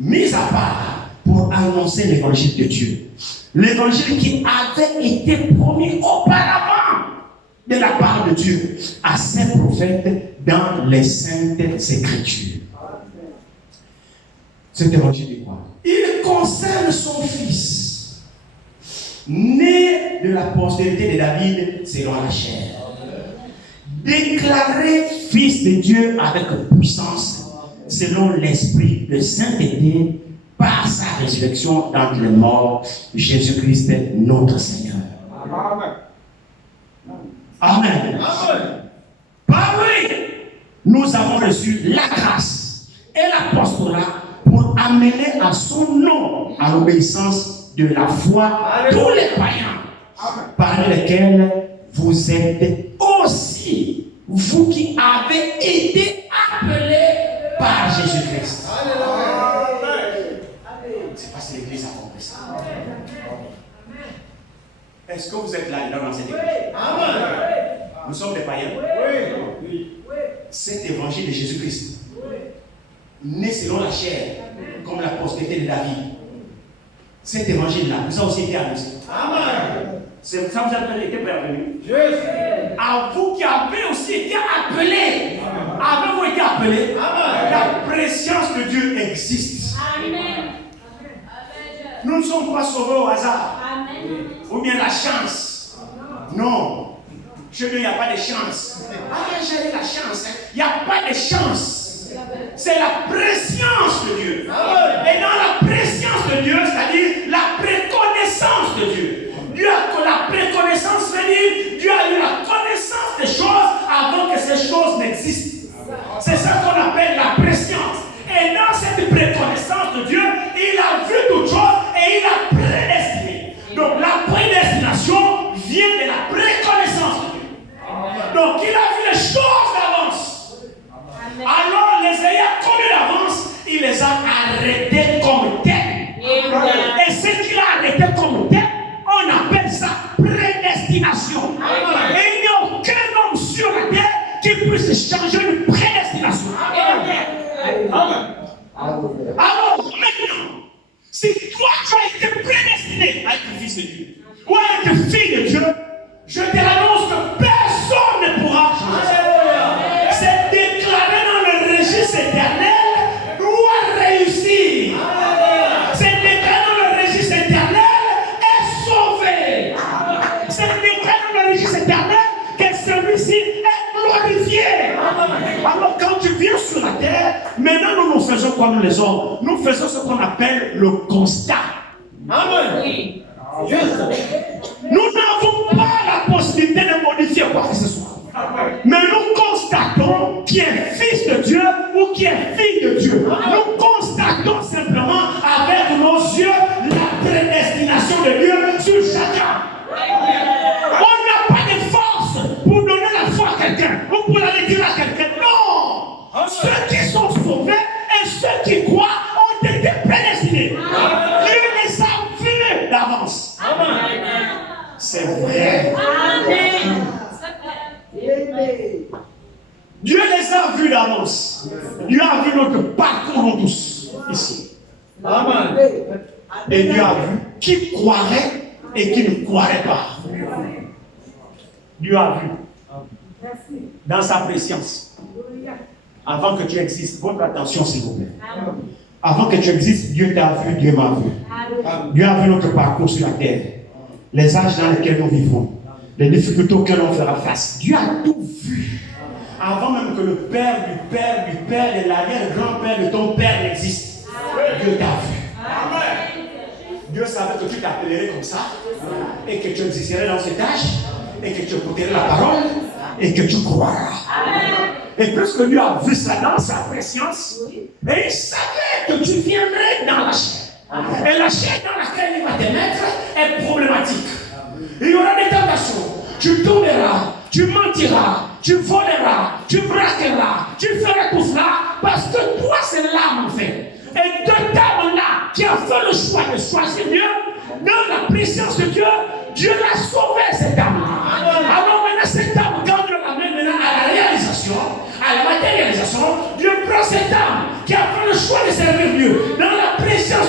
mis à part pour annoncer l'évangile de Dieu. L'évangile qui avait été promis auparavant de la part de Dieu à ses prophètes dans les saintes écritures. Cet évangile est quoi? Il concerne son fils, né de la postérité de David selon la chair, déclaré fils de Dieu avec puissance selon l'esprit de sainteté par sa résurrection d'entre les morts, Jésus-Christ notre Seigneur. Amen. Amen. Amen. Par lui, nous avons reçu la grâce et l'apostolat pour amener à son nom, à l'obéissance de la foi, tous les païens, parmi lesquels vous êtes aussi, vous qui avez été appelés par Jésus-Christ. C'est pas si l'église a compris ça. Est-ce que vous êtes là dans cette église? Nous sommes des païens. Cet évangile de Jésus-Christ, né selon la chair, comme la postérité de David, cet évangile-là vous a aussi été annoncé. Amen. C'est pour ça que vous avez été prévenus. À vous qui avez aussi été appelés. Avez-vous été appelés? Amen. La préscience de Dieu existe. Amen. Nous ne sommes pas sauvés au hasard. Amen. Ou bien la chance. Non. Chez Dieu, il n'y a pas de chance. Ah, j'ai eu la chance. Il n'y a pas de chance. C'est la préscience de Dieu. Et dans la préscience de Dieu, c'est-à-dire la préconnaissance de Dieu. Dieu a la préconnaissance, c'est-à-dire Dieu a eu la connaissance des choses avant que ces choses n'existent. C'est ça qu'on appelle la préscience. Et dans cette préconnaissance de Dieu, il a vu toutes choses et il a prédestiné. Donc la prédestination vient de la préconnaissance de Dieu. Donc il a vu les choses d'avance. Alors les ayant connus d'avance, il les a arrêtés comme tels. Et ce qu'il a arrêté comme tel, on appelle ça prédestination. Et il n'y a aucun homme sur la terre qui puisse changer une prédestination. Alors maintenant, si toi tu as été prédestiné à être fils de Dieu ou à être fille de Dieu, je te l'annonce que personne ne pourra changer. C'est déclaré dans le registre éternel, doit réussir. C'est déclaré dans le registre éternel, est sauvé. C'est déclaré dans le registre éternel que celui-ci est glorifié. Alors quand tu viens sur la terre, maintenant nous faisons comme les hommes. Nous faisons ce qu'on appelle le constat. Amen. Oui. Nous n'avons pas la possibilité de modifier quoi que ce soit. Mais nous constatons qui est fils de Dieu ou qui est fille de Dieu. Nous constatons simplement avec nos yeux la prédestination de Dieu sur chacun. On n'a pas de force pour donner la foi à quelqu'un ou pour la dire à quelqu'un. Non! Ceux qui sont sauvés et ceux qui croient ont été prédestinés. Dieu les a vus d'avance. C'est vrai. Amen. Dieu les a vus d'avance. Dieu a vu notre parcours tous ici. Amen. Et Dieu a vu qui croirait et qui ne croirait pas. Dieu a vu dans sa préscience. Avant que tu existes, votre attention s'il vous plaît. Avant que tu existes, Dieu t'a vu, Dieu m'a vu. Dieu a vu notre parcours sur la terre, les âges dans lesquels nous vivons, les difficultés auxquelles on fera face. Dieu a tout vu. Avant même que le père du père du père et l'arrière-grand-père de ton père n'existe, Dieu t'a vu. Dieu savait que tu t'appellerais comme ça, et que tu existerais dans cet âge, et que tu écouterais la parole, et que tu croiras. Et puisque Dieu a vu ça dans sa préscience, et il savait que tu viendrais dans la chair. Et la chair dans laquelle il va te mettre est problématique. Il y aura des tentations. Tu tourneras, tu mentiras, tu voleras, tu braqueras, tu feras tout cela parce que toi c'est l'âme en fait. Et de cet homme-là qui a fait le choix de choisir Dieu, dans la présence de Dieu, Dieu l'a sauvé cette âme-là. Alors maintenant cette âme, quand Dieu l'amène maintenant à la réalisation, à la matérialisation, Dieu prend cette âme qui a fait le choix de servir Dieu dans la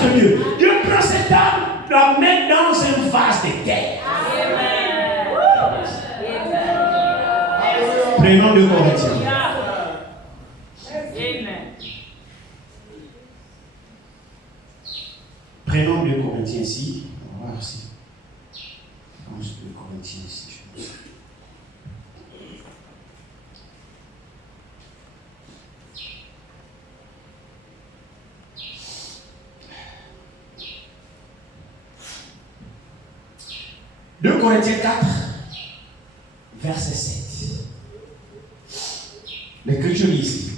de Dieu. Dieu prend cette âme, la met dans un vase de terre. Prenons 2 Corinthiens. Prenons 2 Corinthiens ici. On va voir si. 2 Corinthiens ici. 2 Corinthiens 4, verset 7. L'Écriture dit ici,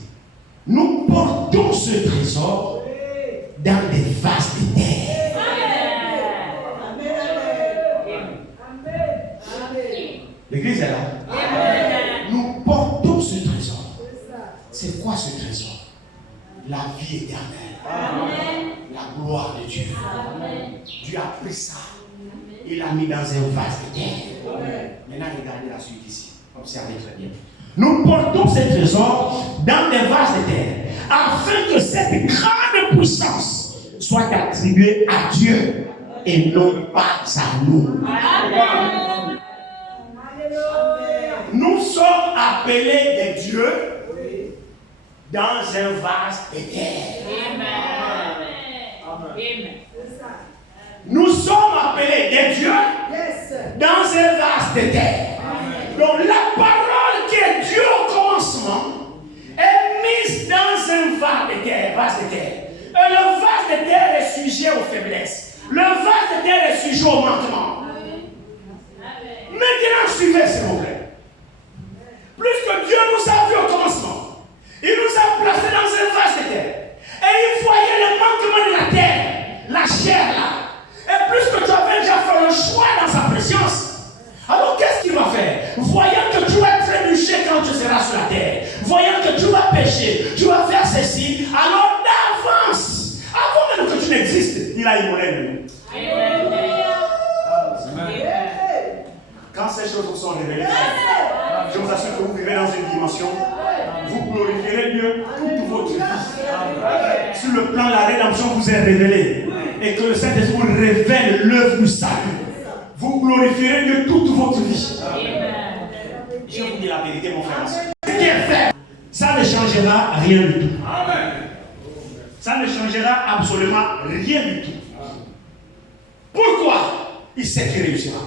nous portons ce trésor dans des vases de terre. L'église est là. Nous portons ce trésor. C'est quoi ce trésor? La vie éternelle. La gloire de Dieu. Dieu a pris ça. Il l'a mis dans un vase de terre. Maintenant, regardez la suite ici. Observez très bien. Nous portons ces trésors dans des vases de terre, afin que cette grande puissance soit attribuée à Dieu et non pas à nous. Amen. Nous sommes appelés des dieux dans un vase de terre. Amen. Nous sommes appelés des dieux dans un vase de terre. Donc la parole qui est Dieu au commencement est mise dans un vase de terre. Et le vase de terre est sujet aux faiblesses. Le vase de terre est sujet au manquement. Maintenant, suivez s'il vous plaît. Plus que Dieu nous a vus au commencement, il nous a placés dans un vase de terre. Et il voyait le manquement de la terre, la chair là. Et plus que tu avais déjà fait le choix dans sa présence, alors qu'est-ce qu'il va faire? Voyant que tu vas trébucher quand tu seras sur la terre, voyant que tu vas pécher, tu vas faire ceci, alors d'avance, avant même que tu n'existes, il a immolé de nous. Quand ces choses vous sont révélées, je vous assure que vous vivez dans une dimension, vous glorifierez Dieu toute votre vie. Sur le plan de la rédemption vous est révélé, et que le Saint-Esprit vous révèle l'œuvre du salut. Vous glorifierez Dieu toute votre vie. Je vous dis la vérité, mon frère. Ce qui est fait, ça ne changera rien du tout. Ça ne changera absolument rien du tout. Pourquoi? Il sait qu'il réussira.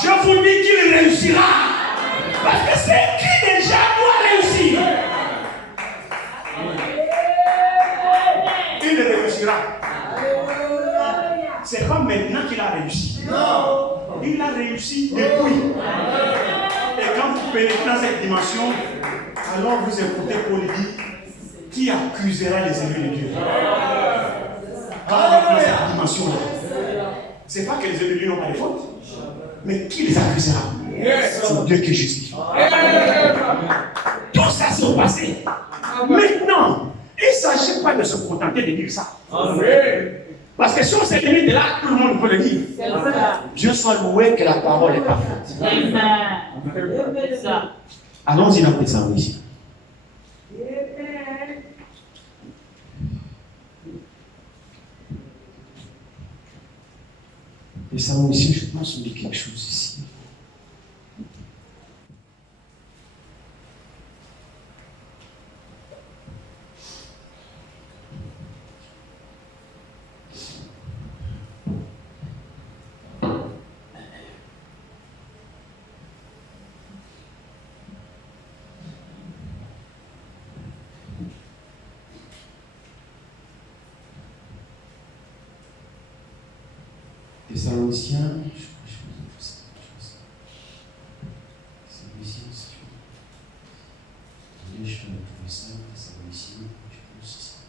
Je vous dis qu'il réussira. Parce que c'est qui déjà doit réussir. Il réussira. C'est pas maintenant qu'il a réussi. Non. Il a réussi depuis. Et quand vous pénétrez dans cette dimension, alors vous écoutez Paul dit, qui accusera les élus de Dieu? Quand on est dans cette dimension-là, c'est pas que les élus de Dieu n'ont pas de faute, mais qui les accusera? C'est Dieu qui justifie. Tout ça s'est passé. Maintenant, il ne s'agit pas de se contenter de dire ça. Parce que si on s'est limité là, tout le monde peut le dire. Dieu soit loué que la parole est parfaite. Allons-y dans les envois ici. Les salons ici, je pense qu'on dit quelque chose ici. Thessaloniciens, je crois que c'est quelque chose. Thessaloniciens, je vais trouver ça. Thessaloniciens, je pense que c'est ça.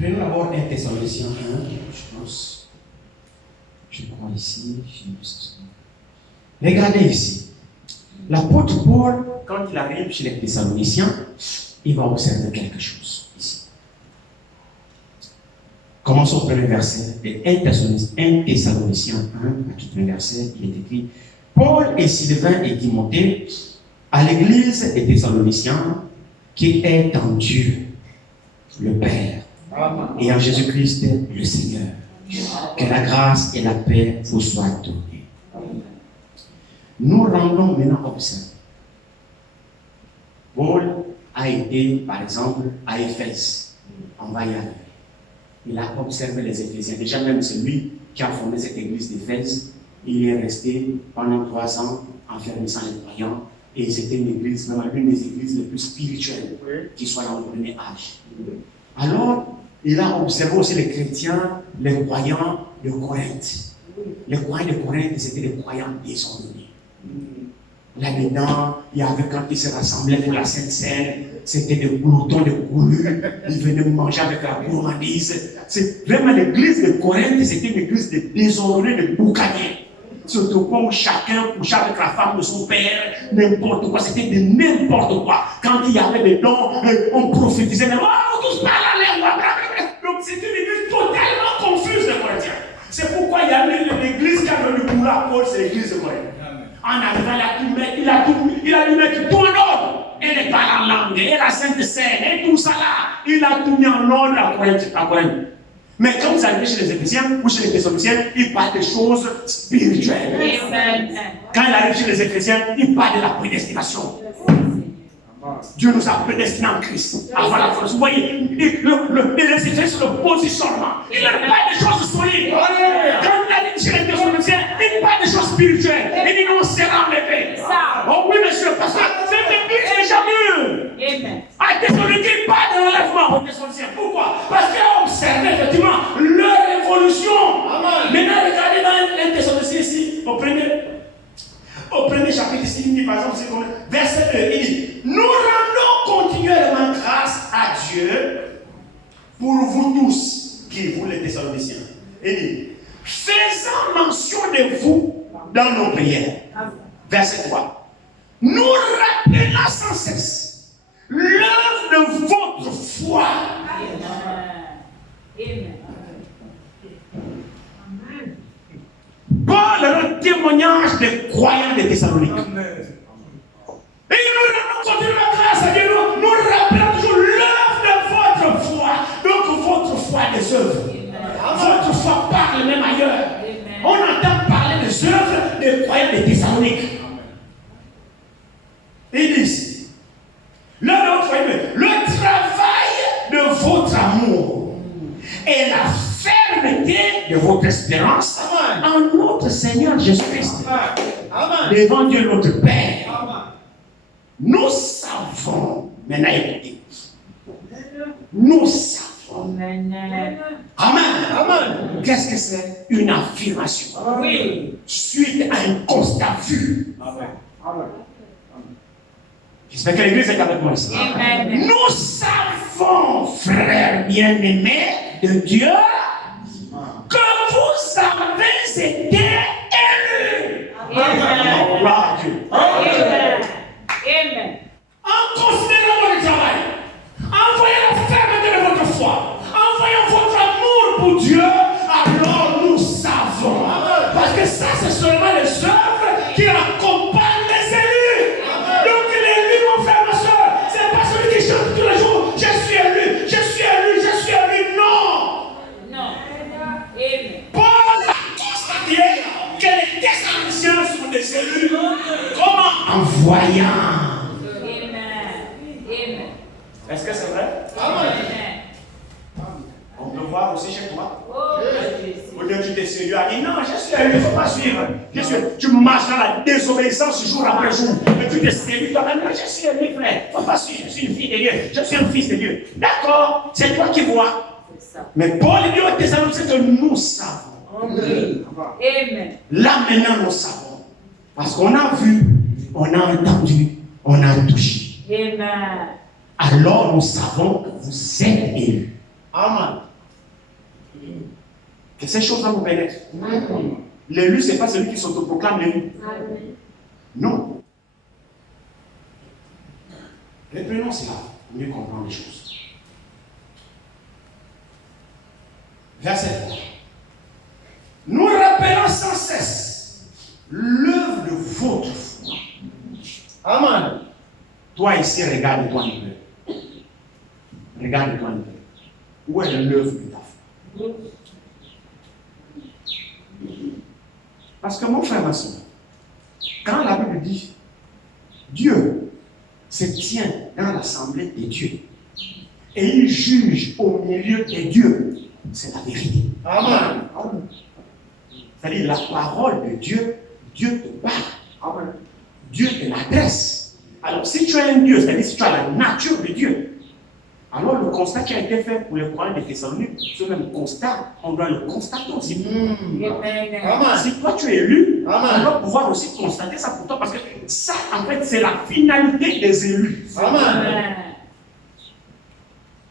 Prenons d'abord 1 Thessaloniciens 1, je pense. Je prends ici. Regardez ici. L'apôtre Paul, quand il arrive chez les Thessaloniciens, il va observer quelque chose ici. Commençons au premier verset. 1 Thessaloniciens 1, le premier verset, il est écrit: Paul et Sylvain et Timothée, à l'église des Thessaloniciens, qui est en Dieu, le Père, et en Jésus-Christ, le Seigneur. Que la grâce et la paix vous soient données. Nous rendons maintenant observer. Paul a été, par exemple, à Éphèse. On va y arriver. Il a observé les Éphésiens. Déjà, même celui qui a fondé cette église d'Éphèse, il est resté pendant 3 ans enfermissant les croyants. Et c'était une église, vraiment l'une des églises les plus spirituelles qui soit dans le premier âge. Alors, il a observé aussi les chrétiens, les croyants de Corinthe. Les croyants de Corinthe, c'était des croyants désordonnés. Là-dedans, il y avait, quand ils se rassemblaient pour la Sainte Seine, c'était des gloutons de goulus. Ils venaient manger avec la gourmandise. C'est vraiment l'église de Corinthe, c'était une église de désordonnés, de boucaniers. Surtout pas où chacun couchait avec la femme de son père, n'importe quoi, c'était de n'importe quoi. Quand il y avait des dons, on prophétisait, mais oh, tous parlent en langue. Donc c'était une église totalement confuse de Corinthiens. C'est pourquoi il y a l'église qui a donné le boulot à Paul, c'est l'église de Corinthe. En arrivant, il a dû mettre tout en ordre. Et les parles en langue, et la Sainte Seine, et tout ça là. Il a tout mis en ordre à Corinthe. Mais quand vous arrivez chez les Éphésiens ou chez les Thessaloniciens, il parle de choses spirituelles. Quand il arrive chez les Éphésiens, il parle de la prédestination. Dieu nous a prédestinés en Christ. Avant la foi. Vous voyez, les Éphésiens, c'est le positionnement. Il ne parle des choses solides. Quand il arrive chez les Thessaloniciens, il parle des choses spirituelles. Il dit non, c'est enlevé. Oh oui, monsieur, parce que cette église n'est jamais mûre. À Thessalonique, il parle de l'enlèvement aux Thessaloniciens. Pourquoi? Parce qu'il a observé effectivement leur évolution. Maintenant, regardez dans les Thessaloniciens ici, au premier chapitre ici, il dit par exemple, c'est comme verset 2, il dit: nous rendons continuellement grâce à Dieu pour vous tous, qui vous les Thessaloniciens. Il dit: faisant mention de vous dans nos prières. Verset 3. Nous rappelons sans cesse l'œuvre de votre foi. Amen. Paul rend témoignage des croyants de Thessalonique. Et nous continuons la grâce à Dieu. Nous rappelons toujours l'œuvre de votre foi. Donc votre foi des œuvres. Votre foi parle même ailleurs. On entend parler des œuvres des croyants de Thessalonique. Il dit ici: le travail de votre amour et la fermeté de votre espérance en notre Seigneur Jésus-Christ. Devant Dieu notre Père. Nous savons, maintenant écoutez, nous savons. Amen. Qu'est-ce que c'est? Une affirmation. Suite à un constat vu. J'espère que l'église est avec moi ici. Nous savons, frères bien-aimés de Dieu, que vous avez été élus. Gloire à Dieu. En considérant votre travail, en voyant la fermeté de votre foi, en voyant votre amour pour Dieu, alors nous savons. Parce que ça, c'est seulement les œuvres qui accompagnent les élus. Donc l'élu, mon frère, ma soeur, c'est pas celui qui chante tous les jours: je suis élu, je suis élu, je suis élu. Non. Paul a constaté que les Thessaloniciens sont des élus. Comment? En voyant. Est-ce que c'est vrai? On peut voir aussi chez toi. Au lieu tu t'es sérieux, à dire non, je suis élu, il ne faut pas suivre. Tu marches dans la désobéissance jour après jour. Et tu t'es sérieux toi-même. Je suis élu, frère. Il ne faut pas suivre. Je suis une fille de Dieu. Je suis un fils de Dieu. D'accord, c'est toi qui vois. Mais Paul dit aux Thessaloniciens que nous savons. Amen. Là maintenant nous savons. Parce qu'on a vu, on a entendu, on a touché. Amen. Alors nous savons que vous êtes élus. Amen. Que ces choses-là vous pénètrent. L'élu, ce n'est pas celui qui s'autoproclame l'élu. Non. Reprenons cela pour mieux comprendre les choses. Verset 3. Nous rappelons sans cesse l'œuvre de votre foi. Amen. Toi ici, regarde-toi un peu. Regarde-toi un peu. Où est l'œuvre de ta foi? Parce que mon frère, ma soeur, quand la Bible dit Dieu se tient dans l'assemblée des dieux et il juge au milieu des dieux, c'est la vérité. Amen. C'est-à-dire la parole de Dieu, Dieu te parle. Amen. Dieu te l'adresse. Alors si tu as un Dieu, c'est-à-dire si tu as la nature de Dieu, alors le constat qui a été fait pour les croyants de Thessalonique, ce même constat, on doit le constater aussi. Si toi tu es élu, on doit pouvoir aussi constater ça pour toi, parce que ça, en fait, c'est la finalité des élus. Amen.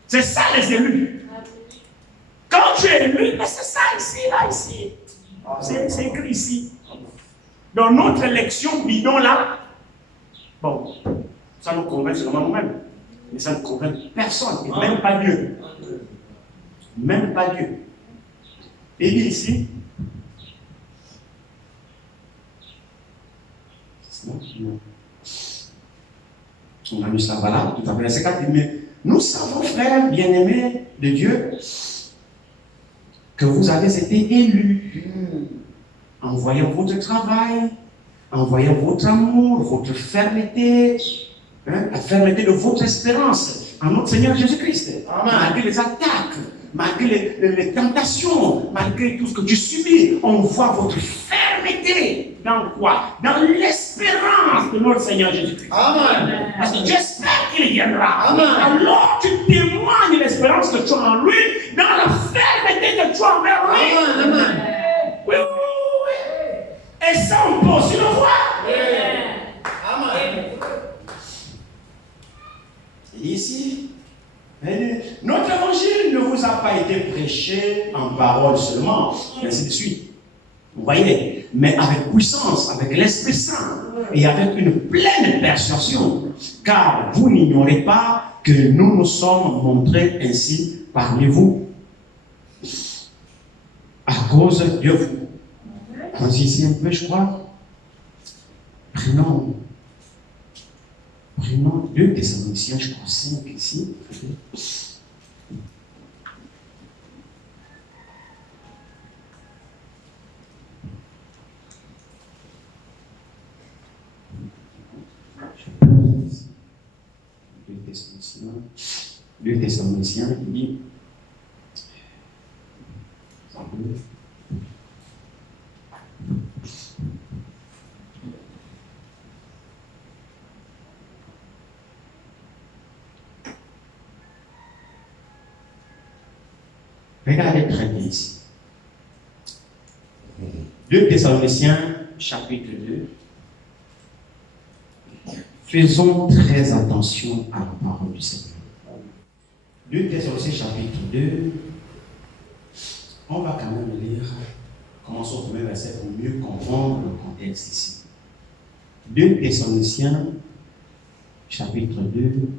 C'est ça les élus. Quand tu es élu, mais c'est ça ici, là, ici. C'est écrit ici. Dans notre élection bidon là, bon, ça nous convainc seulement nous-mêmes. Mais ça ne convainc personne, et même pas Dieu. Même pas Dieu. Et il dit ici, on a mis ça là, tout à fait, verset 4, mais nous savons, frères bien-aimés de Dieu, que vous avez été élus en voyant votre travail, en voyant votre amour, votre fermeté, la fermeté de votre espérance en notre Seigneur Jésus-Christ. Malgré les attaques, malgré les tentations, malgré tout ce que tu subis, on voit votre fermeté. Dans quoi? Dans l'espérance de notre Seigneur Jésus-Christ. Amen. Parce que j'espère qu'il viendra. Amen. Alors tu témoignes l'espérance que tu as en lui, dans la fermeté que tu as envers lui. Amen. Amen. Oui, oui, oui. Et ça, on peut aussi le voir. Amen. Et ici, notre évangile ne vous a pas été prêché en parole seulement, et ainsi de suite. Vous voyez, mais avec puissance, avec l'Esprit Saint et avec une pleine persuasion, car vous n'ignorez pas que nous nous sommes montrés ainsi parmi vous à cause de vous. Allons-y ici un peu, je crois. Prenons 2 Thessaloniciens, je crois 5 ici. 2 Thessaloniciens, il dit regardez très bien ici. 2 Thessaloniciens, chapitre 2. Faisons très attention à la parole du Seigneur. 2 Thessaloniciens, chapitre 2. On va quand même lire. Commençons au premier verset pour mieux comprendre le contexte ici. 2 Thessaloniciens, chapitre 2,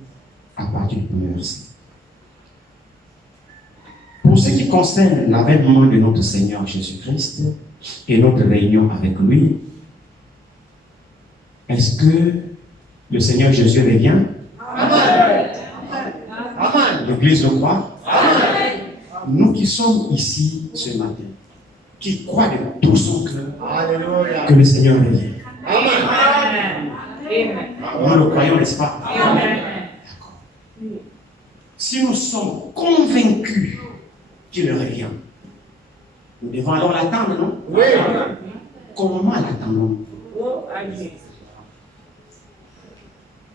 à partir du premier verset. Pour ce qui concerne l'avènement de notre Seigneur Jésus-Christ et notre réunion avec lui, est-ce que le Seigneur Jésus revient? Amen. Amen. L'Église le croit? Amen. Nous qui sommes ici ce matin, qui croient de tout son cœur que le Seigneur revient. Amen. Nous le croyons, n'est-ce pas? Amen. D'accord. Si nous sommes convaincus qu'il revient, nous devons alors l'attendre, non? Oui. Comment l'attendons-nous?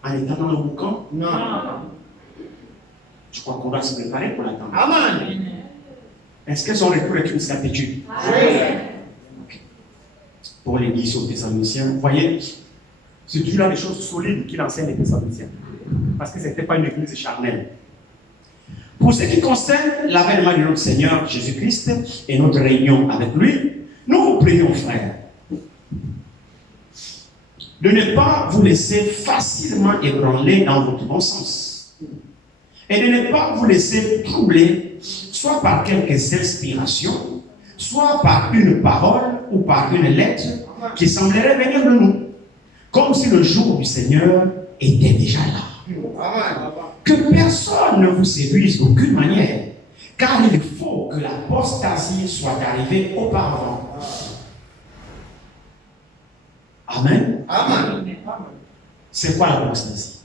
En étant dans le boucan? Non. Je crois qu'on doit se préparer pour l'attendre. Amen. Est-ce que son retour est une certitude? Oui. Okay. Pour l'église aux Thessaloniciens, vous voyez, c'est toujours là les choses solides qu'il enseigne les Thessaloniciens. Parce que ce n'était pas une église charnelle. Pour ce qui concerne l'avènement de notre Seigneur Jésus-Christ et notre réunion avec lui, nous vous prions, frères, de ne pas vous laisser facilement ébranler dans votre bon sens et de ne pas vous laisser troubler soit par quelques inspirations, soit par une parole ou par une lettre qui semblerait venir de nous, comme si le jour du Seigneur était déjà là. Que personne ne vous séduise d'aucune manière, car il faut que l'apostasie soit arrivée auparavant. Amen. Amen. C'est quoi l'apostasie?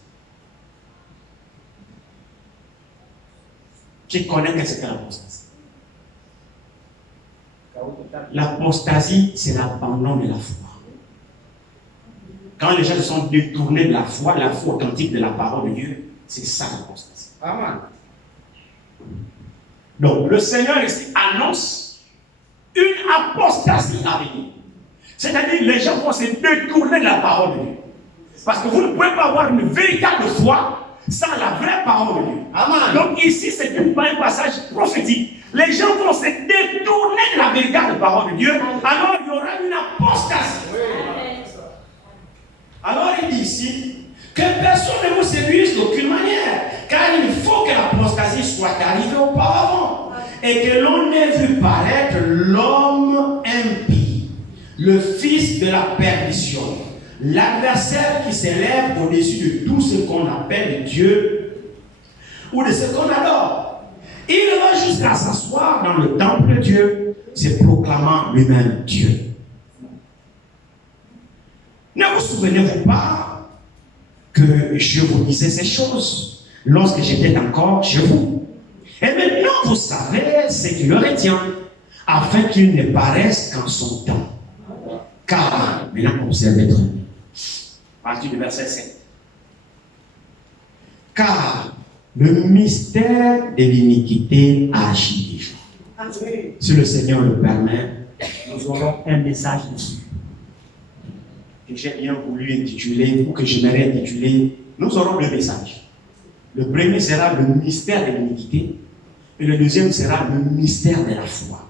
Qui connaît que c'est l'apostasie? L'apostasie, c'est l'abandon de la foi. Quand les gens se sont détournés de la foi authentique de la parole de Dieu, c'est ça l'apostasie. Amen. Donc, le Seigneur ici annonce une apostasie à venir. C'est-à-dire, les gens vont se détourner de la parole de Dieu. Parce que vous ne pouvez pas avoir une véritable foi sans la vraie parole de Dieu. Amen. Donc, ici, c'est un passage prophétique. Les gens vont se détourner de la véritable parole de Dieu. Alors, il y aura une apostasie. Alors, il dit ici que personne ne vous séduise d'aucune manière, car il faut que l'apostasie soit arrivée auparavant et que l'on ait vu paraître l'homme impie, le fils de la perdition, l'adversaire qui s'élève au-dessus de tout ce qu'on appelle Dieu ou de ce qu'on adore. Il va jusqu'à s'asseoir dans le temple de Dieu, se proclamant lui-même Dieu. Ne vous souvenez-vous pas que je vous disais ces choses lorsque j'étais encore chez vous? Et maintenant vous savez ce qui le retient, afin qu'il ne paraisse qu'en son temps. Car, maintenant observez très bien, à partir du verset 7. Car le mystère de l'iniquité agit déjà. Si le Seigneur le permet, nous aurons un message dessus que j'ai bien voulu intituler, ou que j'aimerais intituler. Nous aurons deux messages. Le premier sera le mystère de l'iniquité, et le deuxième sera le mystère de la foi.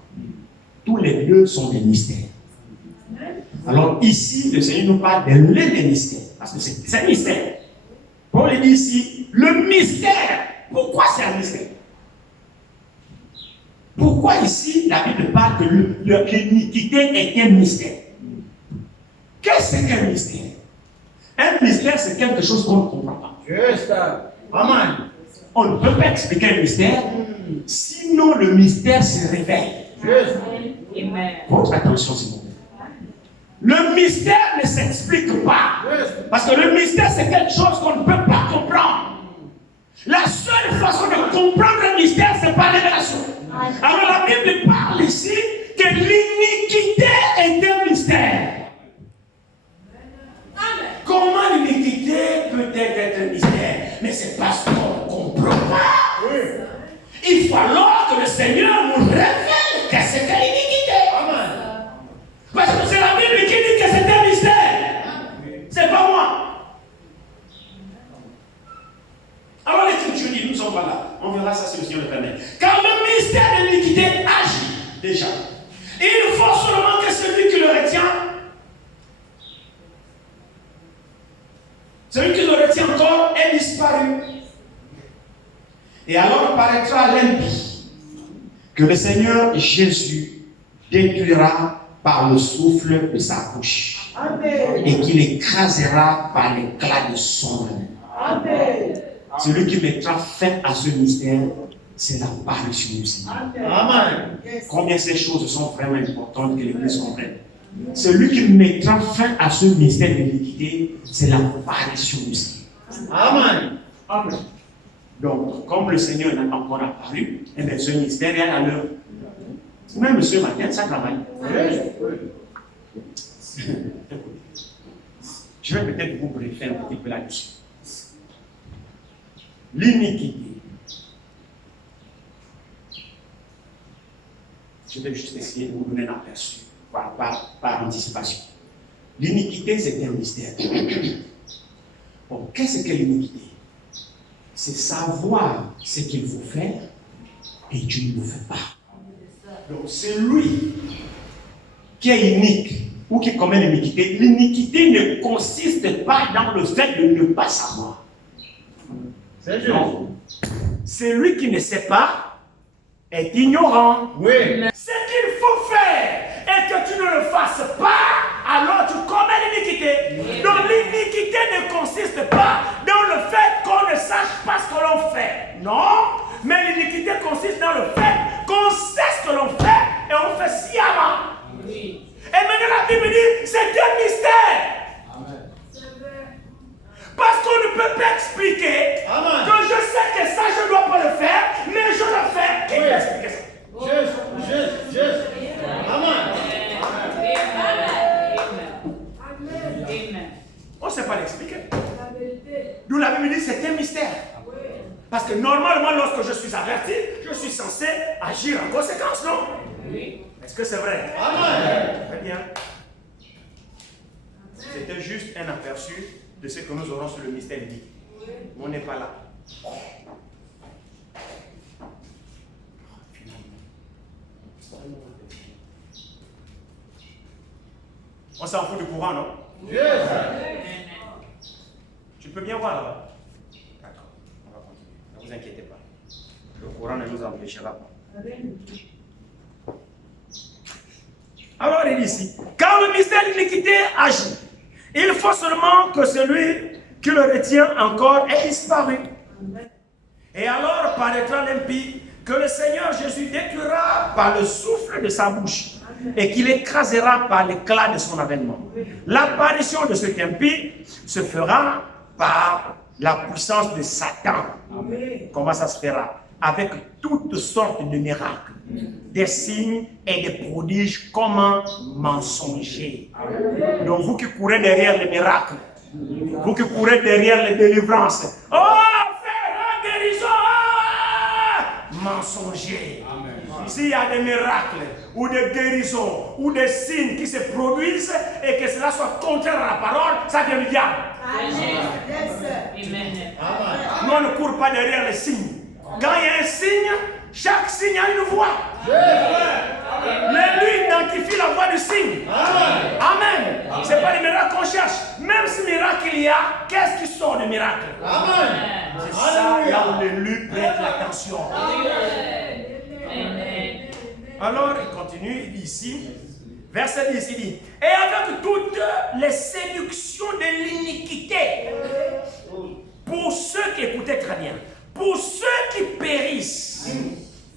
Tous les deux sont des mystères. Alors ici, le Seigneur nous parle de l'un des mystères, parce que c'est un mystère. Paul dit ici, le mystère. Pourquoi c'est un mystère? Pourquoi ici la Bible parle que l'iniquité est un mystère? Qu'est-ce qu'un mystère? Un mystère, c'est quelque chose qu'on ne comprend pas. Juste. Amen. On ne peut pas expliquer un mystère, sinon le mystère se révèle. Juste. Votre attention, s'il vous plaît. Le mystère ne s'explique pas. Parce que le mystère, c'est quelque chose qu'on ne peut pas comprendre. La seule façon de comprendre le mystère, c'est par révélation. Alors la Bible parle ici que l'iniquité est un mystère. Comment l'iniquité peut être un mystère? Mais c'est parce qu'on ne comprend pas. Il faut alors que le Seigneur nous révèle que c'est l'iniquité. Parce que c'est la Bible qui dit que c'est un mystère. C'est pas moi. Alors l'Écriture dit, nous ne sommes pas là. On verra ça si le Seigneur le permet. Car le mystère de l'iniquité agit déjà. Il faut seulement que celui qui le retient, celui qui le retient encore est disparu. Et alors paraîtra l'impie que le Seigneur Jésus détruira par le souffle de sa bouche. Amen. Et qu'il écrasera par l'éclat de son main. Amen. Celui qui mettra fin à ce mystère, c'est l'apparition du Seigneur. Amen. Combien ces choses sont vraiment importantes que l'Église comprenne. Celui qui mettra fin à ce mystère de l'iniquité, c'est l'apparition du Seigneur. Amen. Amen. Donc, comme le Seigneur n'a pas encore apparu, eh bien, ce mystère est à l'heure. Même ce matin, ça travaille. Je vais peut-être vous briefer un petit peu là-dessus. L'iniquité. Je vais juste essayer de vous donner un aperçu par anticipation. L'iniquité, c'est un mystère. Bon, qu'est-ce que l'iniquité? C'est savoir ce qu'il faut faire et Dieu ne le fait pas. Donc c'est lui qui est unique ou qui commet l'iniquité. L'iniquité ne consiste pas dans le fait de ne pas savoir. C'est juste. Celui qui ne sait pas est ignorant. Oui. Ce qu'il faut faire et que tu ne le fasses pas, alors tu commets l'iniquité. Donc l'iniquité ne consiste pas dans le fait qu'on ne sache pas ce que l'on fait. Non, mais l'iniquité consiste dans le fait qu'on sait ce que l'on fait et on fait sciemment. Oui. Et maintenant la Bible dit, c'est un mystère. Amen. Parce qu'on ne peut pas expliquer Amen. que je sais que ça je ne dois pas le faire, mais je le fais. Et Oui. expliquer ça. Juste. Amen. On ne sait pas l'expliquer. D'où la Bible dit c'est un mystère. Parce que normalement, lorsque je suis averti, je suis censé agir en conséquence, non? Oui. Est-ce que c'est vrai? Amen. Très bien. C'était juste un aperçu de ce que nous aurons sur le mystère dit. On n'est pas là. On s'en fout du courant, non? Juste. Tu peux bien voir là-bas. D'accord, on va continuer. Ne vous inquiétez pas. Le courant ne nous empêchera pas. Alors il dit ici, quand le mystère de l'iniquité agit, il faut seulement que celui qui le retient encore ait disparu. Et alors paraîtra l'impie que le Seigneur Jésus détruira par le souffle de sa bouche et qu'il écrasera par l'éclat de son avènement. L'apparition de cet impie se fera par la puissance de Satan. Comment ça se fera? Avec toutes sortes de miracles, des signes et des prodiges comme mensongers. Donc vous qui courez derrière les miracles, vous qui courez derrière les délivrances, oh, faire la guérison, mensonger. S'il y a des miracles ou des guérisons ou des signes qui se produisent et que cela soit contraire à la parole, ça vient du diable. Nous on ne court pas derrière les signes. Quand il y a un signe, chaque signe a une voix. Mais lui identifie la voix du signe. Amen. Ce n'est pas les miracles qu'on cherche. Même si miracle il y a, qu'est-ce qui sort du miracle? C'est ça là où l'élu prête l'attention. Alors il continue, il dit ici, verset 10, il dit, et avec toutes les séductions de l'iniquité, pour ceux qui écoutaient très bien, pour ceux qui périssent,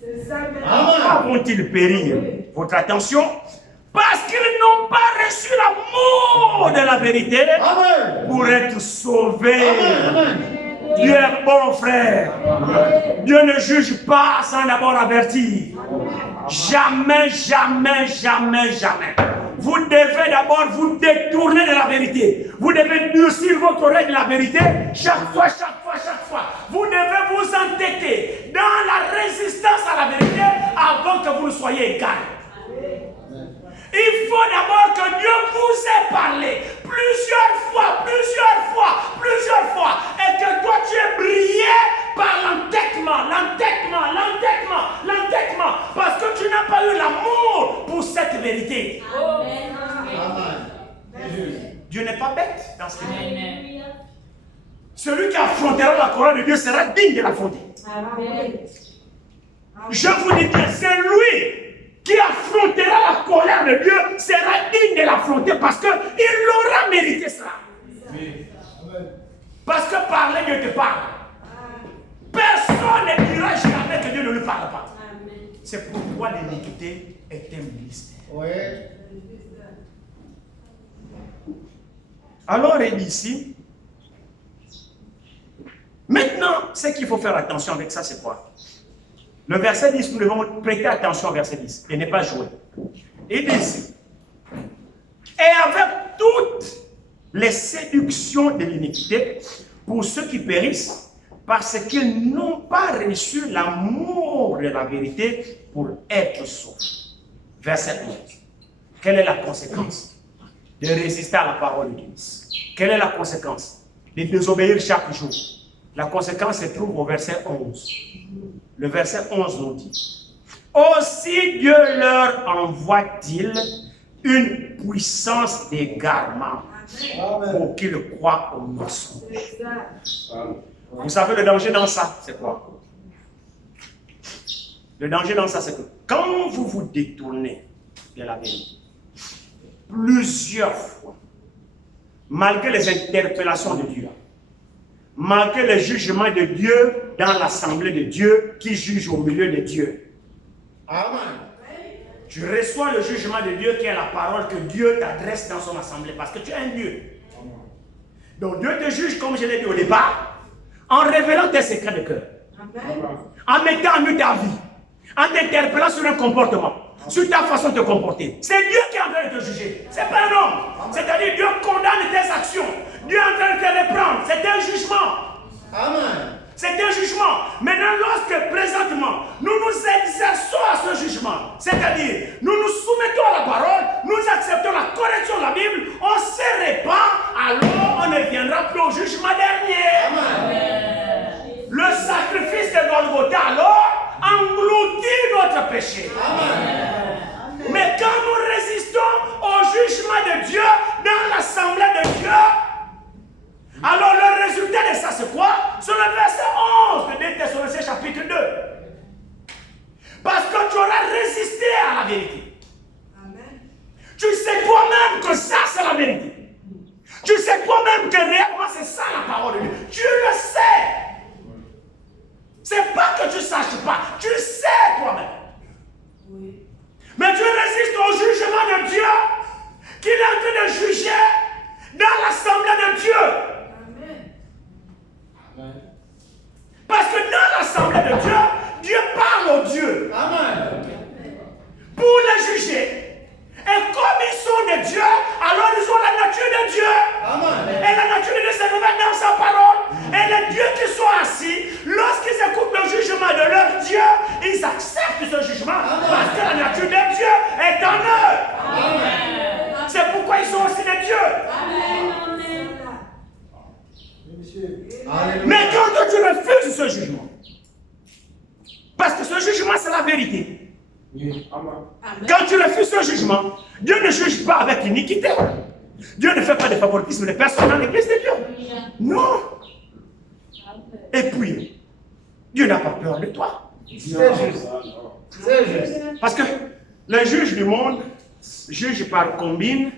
comment vont-ils périr? Votre attention, parce qu'ils n'ont pas reçu l'amour de la vérité pour être sauvés. Dieu est bon, frère. Dieu ne juge pas sans d'abord avertir. Jamais, jamais, jamais, jamais. Vous devez d'abord vous détourner de la vérité. Vous devez durcir votre oreille de la vérité chaque fois. Vous devez vous entêter dans la résistance à la vérité avant que vous ne soyez égal. Il faut d'abord que Dieu vous ait parlé plusieurs fois, et que toi tu aies brillé par l'entêtement, parce que tu n'as pas eu l'amour pour cette vérité. Amen. Dieu n'est pas bête dans ce qu'il dit. Celui qui affrontera la colère de Dieu sera digne de l'affronter. Je vous dis bien, c'est lui qui affrontera la colère de Dieu sera digne de l'affronter parce qu'il aura mérité cela. Parce que parler, Dieu te parle. Personne ne dira jamais que Dieu ne lui parle pas. C'est pourquoi l'iniquité est un mystère. Alors il dit ici, maintenant, ce qu'il faut faire attention avec ça, c'est quoi? Le verset 10, nous devons prêter attention au verset 10 et ne pas jouer. Il dit ici, et avec toutes les séductions de l'iniquité, pour ceux qui périssent, parce qu'ils n'ont pas reçu l'amour de la vérité pour être sauvés. Verset 11. Quelle est la conséquence de résister à la parole de Dieu? Quelle est la conséquence de désobéir chaque jour? La conséquence se trouve au verset 11. Le verset 11 nous dit: aussi Dieu leur envoie-t-il une puissance d'égarement pour qu'ils croient au mensonge. Vous savez le danger dans ça, c'est quoi? Le danger dans ça, c'est que quand vous vous détournez de la vérité, plusieurs fois, malgré les interpellations de Dieu, malgré le jugement de Dieu dans l'assemblée de Dieu qui juge au milieu de Dieu, Amen. tu reçois le jugement de Dieu qui est la parole que Dieu t'adresse dans son assemblée parce que tu es un Dieu. Donc Dieu te juge, comme je l'ai dit au départ, en révélant tes secrets de cœur, en mettant en nu ta vie, en t'interpellant sur un comportement, sur ta façon de te comporter. C'est Dieu qui est en train de te juger. C'est pas un homme. C'est-à-dire Dieu condamne tes actions. Dieu est en train de te reprendre. C'est un jugement. Amen. C'est un jugement. Maintenant, lorsque présentement, nous nous exerçons à ce jugement, c'est-à-dire, nous nous soumettons à la parole, nous acceptons la correction de la Bible, on se répand, alors on ne viendra plus au jugement dernier. Amen. Le sacrifice de Golgotha, alors, engloutit notre péché. Amen. Mais quand nous résistons au jugement de Dieu dans l'assemblée de Dieu, alors le résultat de ça c'est quoi? C'est le verset 11 de 2 Thessaloniciens chapitre 2. Parce que tu auras résisté à la vérité. Amen. Tu sais toi-même que ça c'est la vérité. Tu sais toi-même que réellement c'est ça la parole de Dieu. Tu le sais. C'est pas que tu ne saches pas, tu le sais toi-même. Oui. Mais tu résistes au jugement de Dieu qu'il est en train de juger dans l'assemblée de Dieu. Amen. Parce que dans l'assemblée de Dieu, Dieu parle aux dieux. Amen. Pour les juger. Et comme ils sont de Dieu, alors ils ont la nature de Dieu. Amen. Et la nature de Dieu se révèle dans sa parole. Et les dieux qui sont assis, lorsqu'ils écoutent le jugement de leur Dieu, ils acceptent ce jugement. Amen. Parce que la nature de Dieu est en eux. Amen. C'est pourquoi ils sont aussi des dieux. Amen. Mais quand tu refuses ce jugement, parce que ce jugement c'est la vérité. Quand tu refuses ce jugement, Dieu ne juge pas avec iniquité. Dieu ne fait pas de favoritisme de personne dans l'église de Dieu. Non. Et puis, Dieu n'a pas peur de toi. C'est juste. C'est juste. Parce que les juges du monde jugent par combine,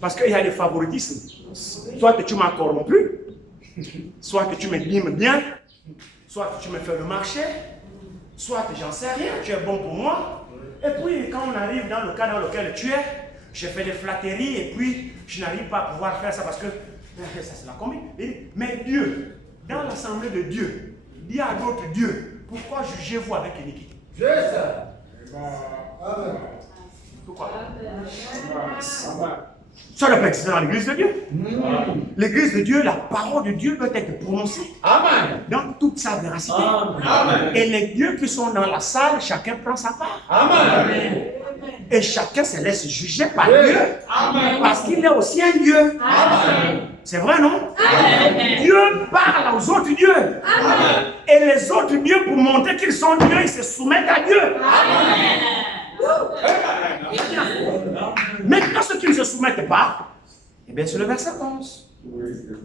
parce qu'il y a des favoritismes. Soit que tu m'as corrompu, soit que tu me mimes bien, soit que tu me fais le marché, soit que j'en sais rien, tu es bon pour moi. Et puis, quand on arrive dans le cas dans lequel tu es, je fais des flatteries et puis je n'arrive pas à pouvoir faire ça parce que ça c'est la combine. Mais Dieu, dans l'assemblée de Dieu, dit à d'autres dieux, pourquoi jugez-vous avec iniquité? Juste. Pourquoi? Ça ne peut pas exister dans l'église de Dieu. L'église de Dieu, la parole de Dieu doit être prononcée. Amen. Dans toute sa véracité. Amen. Et les dieux qui sont dans la salle, chacun prend sa part. Amen. Et chacun se laisse juger par Dieu. Amen. Parce qu'il est aussi un Dieu. Amen. C'est vrai, non? Amen. Dieu parle aux autres dieux. Amen. Et les autres dieux, pour montrer qu'ils sont dieux, ils se soumettent à Dieu. Amen. Maintenant, ceux qui ne se soumettent pas, eh bien, c'est le verset 11.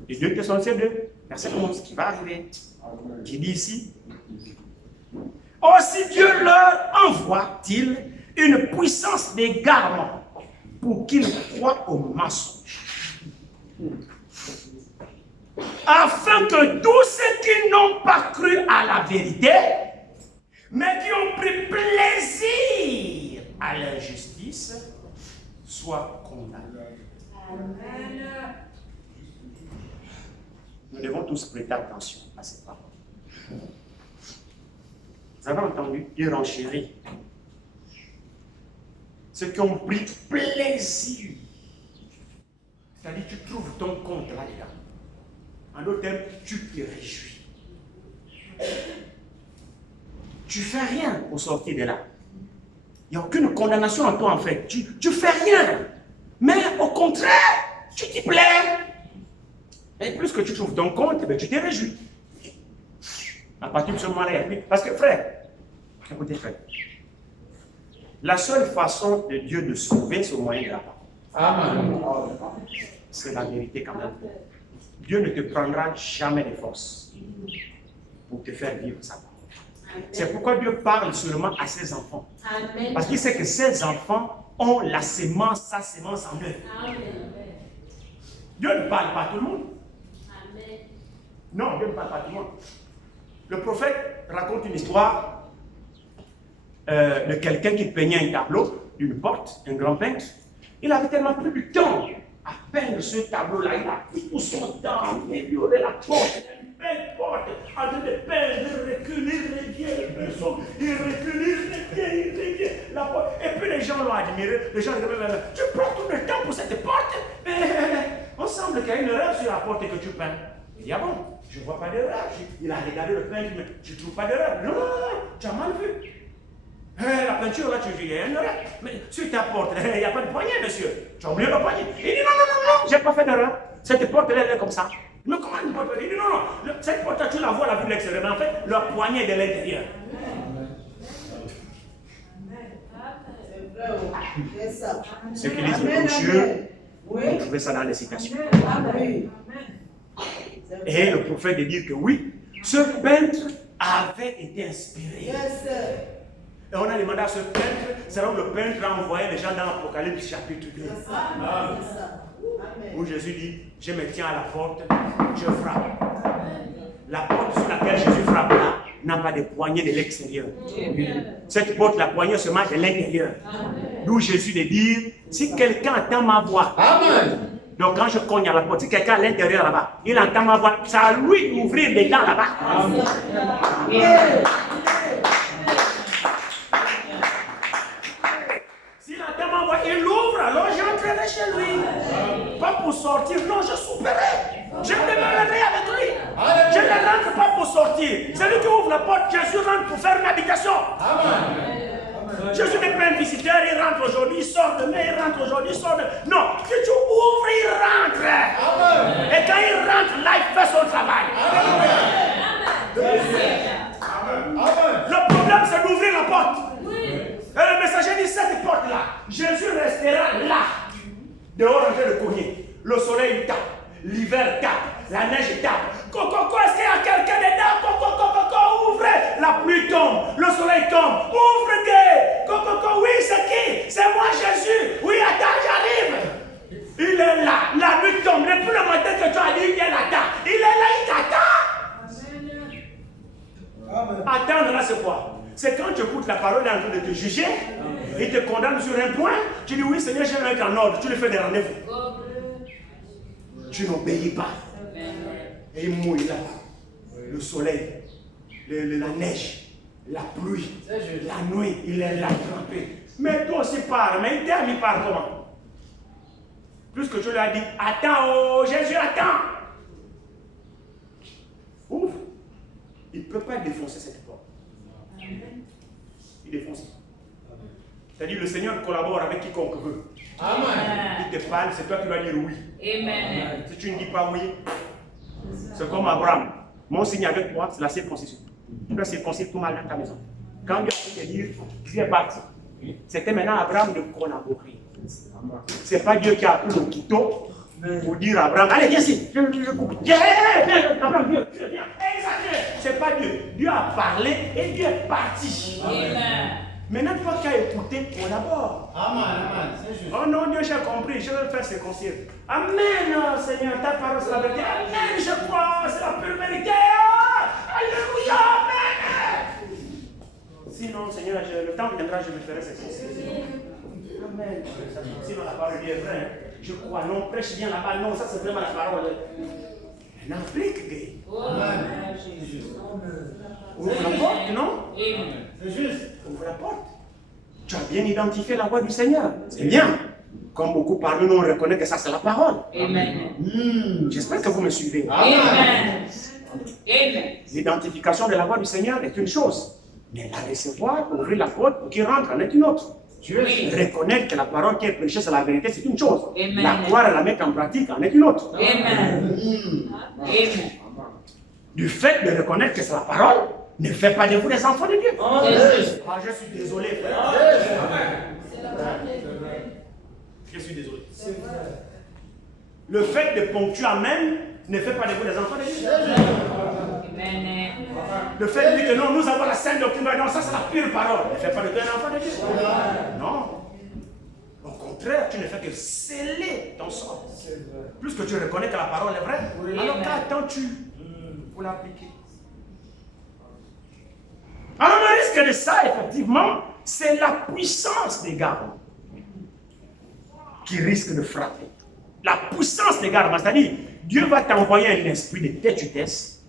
Et 2 Thessaloniciens 2, verset 11, qui va arriver. Qui dit ici: aussi Dieu leur envoie-t-il une puissance d'égarement pour qu'ils croient au mensonge, afin que tous ceux qui n'ont pas cru à la vérité, mais qui ont pris plaisir à l'injustice, soient condamnés. Amen. Nous devons tous prêter attention à ces paroles. Vous avez entendu, Dieu renchérit ceux qui ont pris plaisir. C'est-à-dire, tu trouves ton compte là-dedans. En d'autres termes, tu te réjouis. Tu ne fais rien pour sortir de là. Il n'y a aucune condamnation en toi en fait. Tu ne fais rien. Mais au contraire, tu t'y plais. Et plus que tu trouves ton compte, eh bien, tu te réjouis. À partir de ce moment-là, parce que frère, écoutez frère, la seule façon de Dieu de sauver, c'est au moyen de la parole. Amen. C'est la vérité quand même. Dieu ne te prendra jamais de force pour te faire vivre sa parole. C'est pourquoi Dieu parle seulement à ses enfants. Parce qu'il sait que ses enfants ont la sémence, sa sémence en eux. Dieu ne parle pas à tout le monde. Non, Dieu ne parle pas à tout le monde. Le prophète raconte une histoire de quelqu'un qui peignait un tableau d'une porte, un grand peintre. Il avait tellement pris du temps à peindre ce tableau-là. Il a pris tout son temps, il violet la porte, une belle porte, en train de peindre, il recule, il revient, le berceau, il recule, il revient, la porte. Et puis les gens l'ont admiré, les gens disaient, tu prends tout le temps pour cette porte, mais on semble qu'il y a une erreur sur la porte que tu peins. Il dit, ah bon, je ne vois pas d'erreur. Il a regardé le peintre, mais je ne trouve pas d'erreur. Non, tu as mal vu. La peinture, là, tu dis, il y a une erreur. Mais sur ta porte, il n'y a pas de poignée, monsieur. Tu as oublié le poignet. Il dit, non, je n'ai pas fait d'erreur. Cette porte, elle est comme ça. Mais comment une porte? Il dit, non, cette porte, tu la vois à la vue de l'extérieur. Mais en fait, le poignet de l'intérieur. Ceux qui lisent le Dieu, vous trouvez ça dans les citations. Et le prophète de dire que oui, ce peintre avait été inspiré. Et on a demandé à ce peintre, c'est là où le peintre a envoyé les gens dans l'Apocalypse chapitre 2. Où Jésus dit, je me tiens à la porte, je frappe. La porte sur laquelle Jésus frappe là, n'a pas de poignée de l'extérieur. Cette porte, la poignée se marche de l'intérieur. D'où Jésus de dire, si quelqu'un entend ma voix, Amen. donc quand je cogne à la porte, si quelqu'un à l'intérieur là-bas, il entend ma voix, ça à lui d'ouvrir les dents là-bas. S'il entend ma voix, il ouvre, alors j'entrerai chez lui. Pas pour sortir, non, je souperai. Je demeurerai avec lui. Je ne rentre pas pour sortir. Celui qui ouvre la porte, Jésus rentre pour faire une habitation. Jésus n'est pas un visiteur, il rentre aujourd'hui, il sort demain, il rentre aujourd'hui, il sort demain. Non, si tu ouvres, il rentre. Et quand il rentre, là, il fait son travail. Le problème, c'est d'ouvrir la porte. Et le messager dit, cette porte-là, Jésus restera là, dehors en train de cogner. Le soleil tape, l'hiver tape, la neige tape. Coco, est-ce qu'il y a quelqu'un dedans? Coco, ouvrez. La pluie tombe, le soleil tombe. Ouvrez. Coco, oui, c'est qui? C'est moi, Jésus. Oui, attends, j'arrive. Il est là, la nuit tombe. Depuis le matin que tu as dit, il est là. Il est là, il t'attend. Attendre là, c'est quoi? C'est quand tu écoutes la parole, il est en train de te juger, il te condamne sur un point, tu dis oui Seigneur, j'ai un mec en ordre, tu lui fais des rendez-vous. Tu n'obéis pas. Et il mouille là. Le soleil, la neige, la pluie, la nuit, il est là trempé. Mais toi aussi pars, mais il t'aime, il part comment? Plus que tu lui as dit, attends, oh Jésus, attends. Ouf, il ne peut pas défoncer cette porte. Il défonce. C'est-à-dire le Seigneur collabore avec quiconque veut. Amen. Il te parle, c'est toi qui vas dire oui. Amen. Si tu ne dis pas oui, c'est comme Abraham. Mon signe avec toi, c'est la circoncision. Tu dois circoncire tout mal dans ta maison. Quand Dieu a te dire, tu es parti. C'était maintenant Abraham de collaborer. Ce n'est pas Dieu qui a pris le couteau pour dire à Abraham, allez, viens ici. Viens, Abraham, viens. C'est pas Dieu. Dieu a parlé et Dieu est parti. Amen. Maintenant, toi qui as écouté, collabore. Amen. Oh non, Dieu, j'ai compris. Je vais le faire circoncire. Amen, Seigneur. Ta parole, c'est la vérité. Amen, je crois. C'est la pure vérité. Alléluia. Amen. Sinon, Seigneur, le temps viendra, je me ferai circoncire. Amen. Sinon, la parole est vraie. Je crois. Non, prêche bien là-bas. Non, ça, c'est vraiment la parole. Maintenant, applique, Dieu. Amen. Ouvre la porte, non? C'est juste. Ouvre la porte. Tu as bien identifié la voix du Seigneur. C'est bien. Comme beaucoup parmi nous, on reconnaît que ça, c'est la parole. Amen. J'espère que vous me suivez. Amen. L'identification de la voix du Seigneur est une chose. Mais la recevoir, ouvrir la porte pour qu'il rentre en est une autre. Reconnaître que la parole qui est prêchée, c'est la vérité, c'est une chose. Amen. La croire et la mettre en pratique en est une autre. Amen. du fait de reconnaître que c'est la parole, ne fait pas de vous des enfants de Dieu. Ah, je suis désolé, frère. Je suis désolé. Le fait de ponctuer Amen ne fait pas de vous des enfants de Dieu. Le fait de dire que non, nous avons la sainte doctrine, non, ça c'est la pure parole, ne fait pas de vous un enfant de Dieu. Non. Au contraire, tu ne fais que sceller ton sort. Plus que tu reconnais que la parole est vraie, alors qu'attends-tu pour l'appliquer? Alors le risque de ça, effectivement, c'est la puissance des gardes qui risque de frapper. La puissance des gardes, c'est-à-dire, Dieu va t'envoyer un esprit de têtudesse.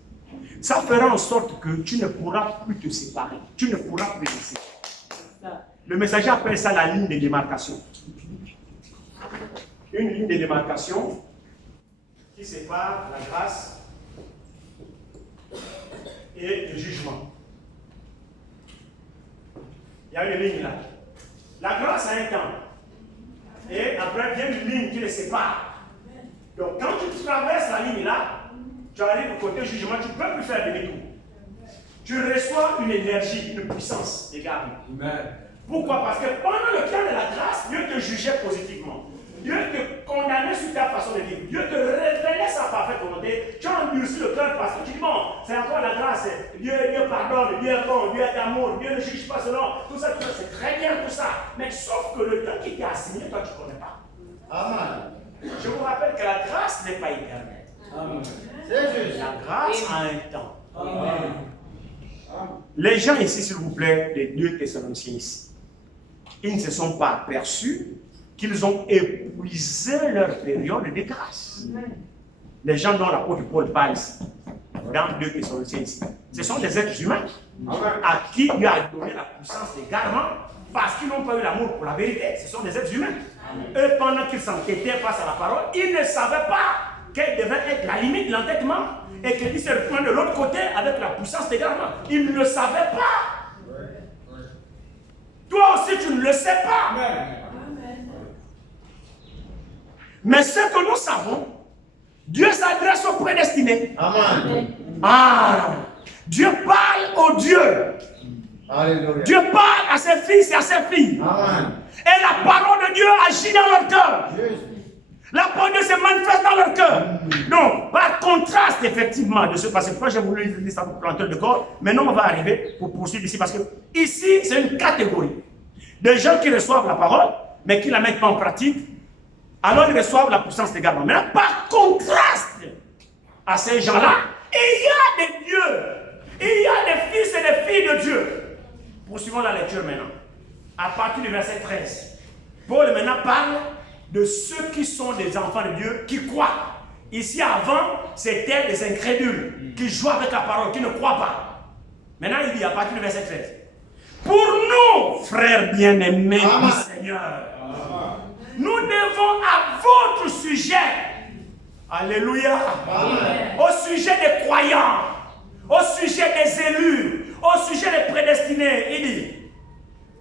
Ça fera en sorte que tu ne pourras plus te séparer. Tu ne pourras plus te séparer. Le messager appelle ça la ligne de démarcation. Une ligne de démarcation qui sépare la grâce et le jugement. Il y a une ligne là. La grâce a un temps. Et après vient une ligne qui les sépare. Donc quand tu traverses la ligne là, tu arrives au côté jugement, tu ne peux plus faire demi-tour. Tu reçois une énergie, une puissance des gars. Pourquoi? Parce que pendant le temps de la grâce, Dieu te jugeait positivement. Dieu te condamnait sur ta façon de vivre. Dieu te révélait sa parfaite volonté. Tu as endurci le cœur parce que tu dis bon, c'est encore la grâce. Dieu pardonne, Dieu est bon, Dieu est d'amour, Dieu ne juge pas selon. Tout ça, c'est très bien tout ça. Mais sauf que le temps qui t'est assigné, toi tu ne connais pas. Amen. Je vous rappelle que la grâce n'est pas éternelle. Amen. C'est juste. La grâce a un temps. Amen. Les gens ici, s'il vous plaît, les 2 Thessaloniciens ici, ils ne se sont pas aperçus qu'ils ont épuisé leur période de grâce. Les gens dont l'apôtre Paul parle dans 2 Thessaloniciens ici, ce sont des êtres humains à qui Dieu a donné la puissance des garments parce qu'ils n'ont pas eu l'amour pour la vérité. Ce sont des êtres humains. Eux, pendant qu'ils s'entêtaient face à la parole, ils ne savaient pas quelle devait être la limite de l'entêtement et qu'ils se retrouvent de l'autre côté avec la puissance des garments. Ils ne le savaient pas. Toi aussi, tu ne le sais pas. Mais ce que nous savons, Dieu s'adresse aux prédestinés. Amen. Ah, Dieu parle aux dieux. Alléluia. Dieu parle à ses fils et à ses filles. Amen. Et la parole de Dieu agit dans leur cœur. La parole de Dieu se manifeste dans leur cœur. Donc, par contraste, effectivement, de ce passé, pourquoi j'ai voulu utiliser ça pour planter le corps, maintenant on va arriver pour poursuivre ici, parce que ici, c'est une catégorie de gens qui reçoivent la parole, mais qui ne la mettent pas en pratique. Alors ils reçoivent la puissance des garments. Maintenant, par contraste à ces gens-là, il y a des dieux, il y a des fils et des filles de Dieu. Poursuivons la lecture maintenant. À partir du verset 13, Paul maintenant parle de ceux qui sont des enfants de Dieu, qui croient. Ici avant, c'était des incrédules, qui jouent avec la parole, qui ne croient pas. Maintenant il dit à partir du verset 13, pour nous, frères bien-aimés du Seigneur, nous devons à votre sujet, alléluia, au sujet des croyants, au sujet des élus, au sujet des prédestinés, il dit,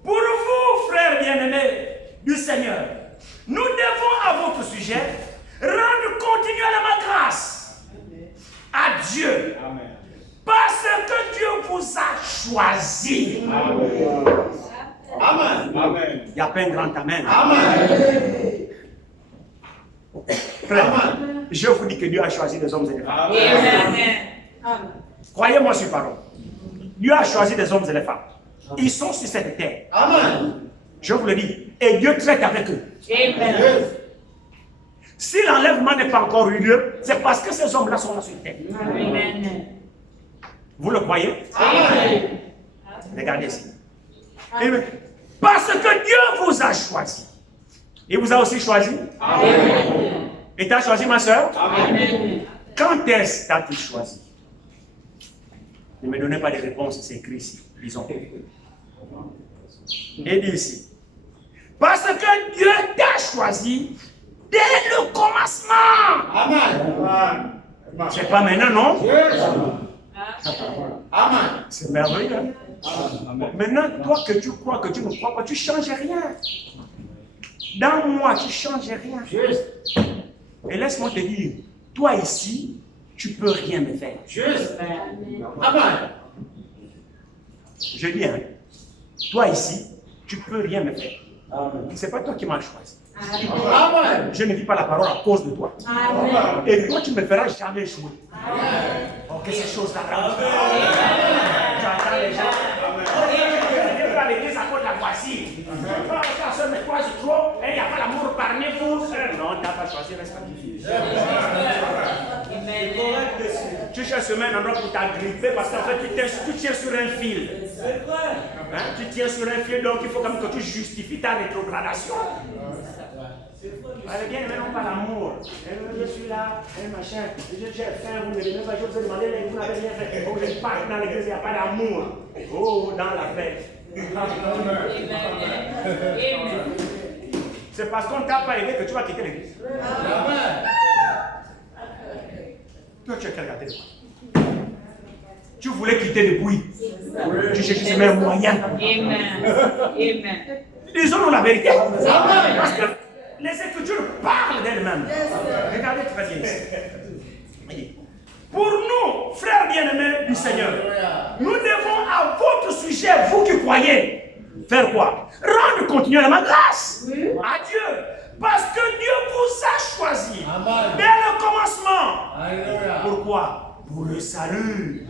pour vous, frères bien-aimés du Seigneur, nous devons à votre sujet rendre continuellement grâce à Dieu. Amen. Parce que Dieu vous a choisi. Amen. Amen. Il n'y a pas un grand amen. Amen. Frère, amen. Je vous dis que Dieu a choisi des hommes et des femmes. Amen. Croyez-moi sur parole. Dieu a choisi des hommes et des femmes. Ils sont sur cette terre. Amen. Je vous le dis. Et Dieu traite avec eux. Amen. Si l'enlèvement n'est pas encore eu lieu, c'est parce que ces hommes-là sont là sur terre. Amen. Vous le croyez? Amen. Regardez ici. Amen. Parce que Dieu vous a choisi. Il vous a aussi choisi. Amen. Et tu as choisi ma soeur? Amen. Quand est-ce que tu as été choisi? Ne me donnez pas de réponse, c'est écrit ici. Lisons. Et dit ici. Parce que Dieu t'a choisi dès le commencement. Amen. C'est pas maintenant, non? Amen. C'est merveilleux. Amen. Maintenant, toi que tu crois, que tu ne crois pas, tu ne changes rien. Dans moi, tu ne changes rien. Et laisse-moi te dire, toi ici, tu ne peux rien me faire. Juste. Amen. Je dis, hein, toi ici, tu ne peux rien me faire. Ce n'est pas toi qui m'as choisi. Amen. Je ne vis pas la parole à cause de toi. Amen. Et toi, tu ne me feras jamais échouer. Oh, que ces choses-là. J'entends les gens. Je vais à l'église à cause de la voici. Personne ne croise trop et il n'y a pas l'amour parmi vous. Non, tu n'as pas choisi, reste tranquille. Tu cherches même un endroit pour t'agripper parce qu'en fait, tu tiens sur un fil. Hein? Tu tiens sur un fil, donc il faut quand même que tu justifies ta rétrogradation. Allez bien, mais non pas l'amour. Je suis là, et machin, j'ai faim, vous ne venez pas, je vous ai demandé, vous n'avez rien fait. Oh, je pars dans l'église, il n'y a pas d'amour. Oh, dans la paix. C'est parce qu'on ne t'a pas aidé que tu vas quitter l'église. Toi, tu as qu'à regarder. Tu voulais quitter depuis. Tu cherchais même un moyen. Disons-nous la vérité. Parce que les Écritures parlent d'elles-mêmes. Regardez très bien ici. Pour nous, frères bien-aimés du Seigneur, nous devons à votre sujet, vous qui croyez, faire quoi? Rendre continuellement grâce à Dieu. Parce que Dieu vous a choisi dès le commencement. Pourquoi? Pour le salut.